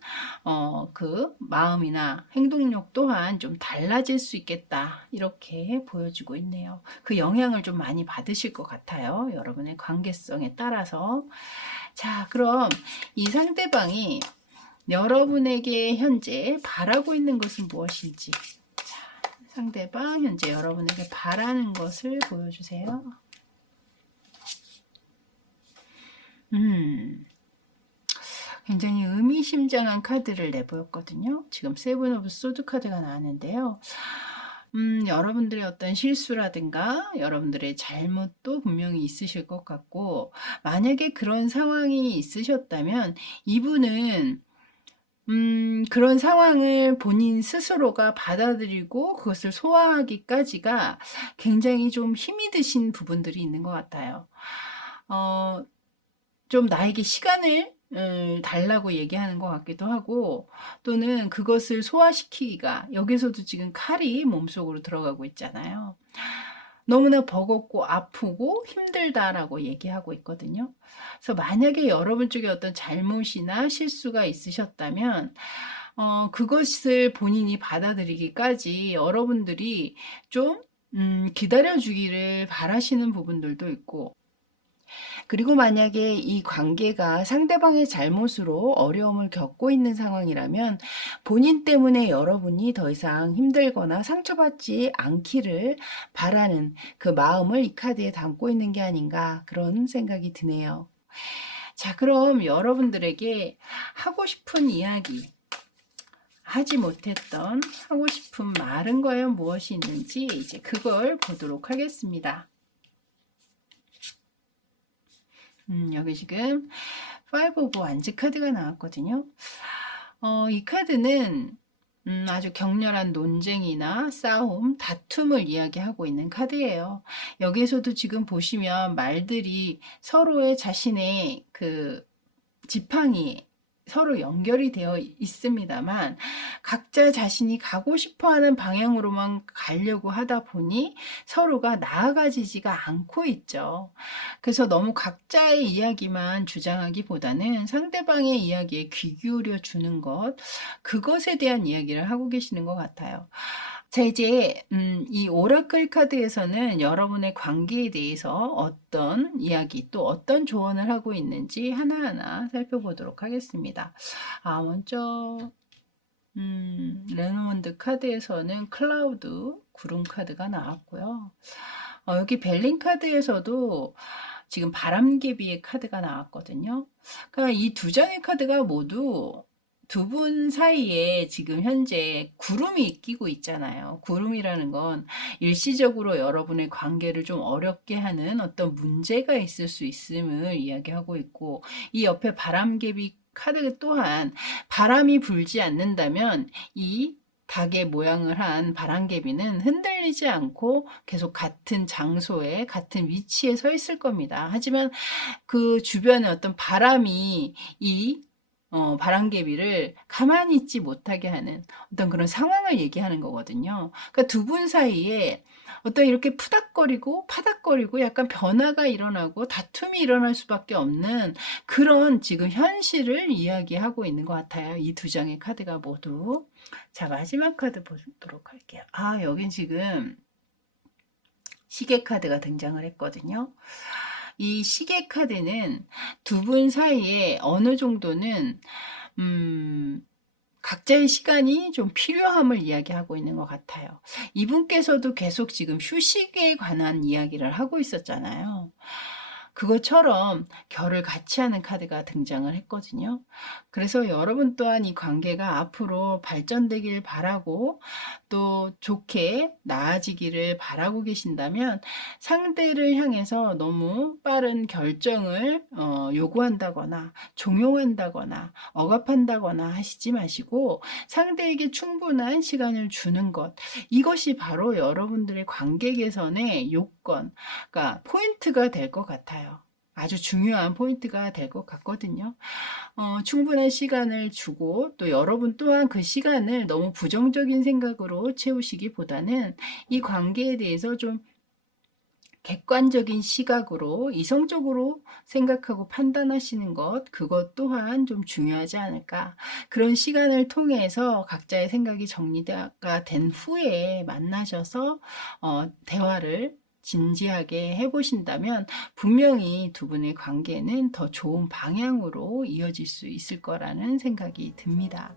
그 마음이나 행동력 또한 좀 달라질 수 있겠다 이렇게 보여주고 있네요. 그 영향을 좀 많이 받으실 것 같아요. 여러분의 관계성에 따라서. 자, 그럼 이 상대방이 여러분에게 현재 바라고 있는 것은 무엇인지 상대방 현재 여러분에게 바라는 것을 보여주세요. 굉장히 의미심장한 카드를 내보였거든요. 지금 세븐 오브 소드 카드가 나왔는데요. 여러분들의 어떤 실수라든가 여러분들의 잘못도 분명히 있으실 것 같고 만약에 그런 상황이 있으셨다면 이분은 그런 상황을 본인 스스로가 받아들이고 그것을 소화하기까지가 굉장히 좀 힘이 드신 부분들이 있는 것 같아요. 좀 나에게 시간을 달라고 얘기하는 것 같기도 하고 또는 그것을 소화시키기가 여기서도 지금 칼이 몸속으로 들어가고 있잖아요. 너무나 버겁고 아프고 힘들다라고 얘기하고 있거든요. 그래서 만약에 여러분 쪽에 어떤 잘못이나 실수가 있으셨다면 그것을 본인이 받아들이기까지 여러분들이 좀 기다려주기를 바라시는 부분들도 있고 그리고 만약에 이 관계가 상대방의 잘못으로 어려움을 겪고 있는 상황이라면 본인 때문에 여러분이 더 이상 힘들거나 상처받지 않기를 바라는 그 마음을 이 카드에 담고 있는 게 아닌가 그런 생각이 드네요. 자, 그럼 여러분들에게 하고 싶은 이야기, 하지 못했던 하고 싶은 말은 과연 무엇이 있는지 이제 그걸 보도록 하겠습니다. 여기 지금 5 오브 완즈 카드가 나왔거든요. 이 카드는 아주 격렬한 논쟁이나 싸움, 다툼을 이야기하고 있는 카드예요. 여기에서도 지금 보시면 말들이 서로의 자신의 그 지팡이 서로 연결이 되어 있습니다만 각자 자신이 가고 싶어하는 방향으로만 가려고 하다 보니 서로가 나아가지지가 않고 있죠. 그래서 너무 각자의 이야기만 주장하기보다는 상대방의 이야기에 귀 기울여 주는 것, 그것에 대한 이야기를 하고 계시는 것 같아요. 자, 이제 이 오라클 카드에서는 여러분의 관계에 대해서 어떤 이야기 또 어떤 조언을 하고 있는지 하나하나 살펴보도록 하겠습니다. 먼저 레노먼드 카드에서는 클라우드 구름 카드가 나왔고요. 여기 벨린 카드에서도 지금 바람개비의 카드가 나왔거든요. 그러니까 이 두 장의 카드가 모두 두 분 사이에 지금 현재 구름이 끼고 있잖아요. 구름이라는 건 일시적으로 여러분의 관계를 좀 어렵게 하는 어떤 문제가 있을 수 있음을 이야기하고 있고, 이 옆에 바람개비 카드 또한 바람이 불지 않는다면 이 닭의 모양을 한 바람개비는 흔들리지 않고 계속 같은 장소에 같은 위치에 서 있을 겁니다. 하지만 그 주변에 어떤 바람이 이 바람개비를 가만히 있지 못하게 하는 어떤 그런 상황을 얘기하는 거거든요. 그러니까 두 분 사이에 어떤 이렇게 푸닥거리고 파닥거리고 약간 변화가 일어나고 다툼이 일어날 수밖에 없는 그런 지금 현실을 이야기하고 있는 것 같아요. 이 두 장의 카드가 모두. 자, 마지막 카드 보도록 할게요. 여긴 지금 시계 카드가 등장을 했거든요. 이 시계 카드는 두 분 사이에 어느 정도는 각자의 시간이 좀 필요함을 이야기하고 있는 것 같아요. 이분께서도 계속 지금 휴식에 관한 이야기를 하고 있었잖아요. 그것처럼 결을 같이 하는 카드가 등장을 했거든요. 그래서 여러분 또한 이 관계가 앞으로 발전되길 바라고 또 좋게 나아지기를 바라고 계신다면 상대를 향해서 너무 빠른 결정을 요구한다거나 종용한다거나 억압한다거나 하시지 마시고 상대에게 충분한 시간을 주는 것, 이것이 바로 여러분들의 관계 개선의 요건, 그러니까 포인트가 될 것 같아요. 아주 중요한 포인트가 될 것 같거든요. 충분한 시간을 주고 또 여러분 또한 그 시간을 너무 부정적인 생각으로 채우시기보다는 이 관계에 대해서 좀 객관적인 시각으로 이성적으로 생각하고 판단하시는 것, 그것 또한 좀 중요하지 않을까. 그런 시간을 통해서 각자의 생각이 정리가 된 후에 만나셔서 대화를 진지하게 해보신다면 분명히 두 분의 관계는 더 좋은 방향으로 이어질 수 있을 거라는 생각이 듭니다.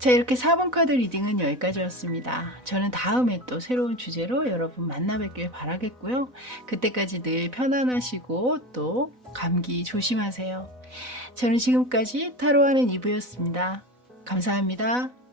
자, 이렇게 4번 카드 리딩은 여기까지였습니다. 저는 다음에 또 새로운 주제로 여러분 만나 뵙길 바라겠고요. 그때까지 늘 편안하시고 또 감기 조심하세요. 저는 지금까지 타로하는 이브였습니다. 감사합니다.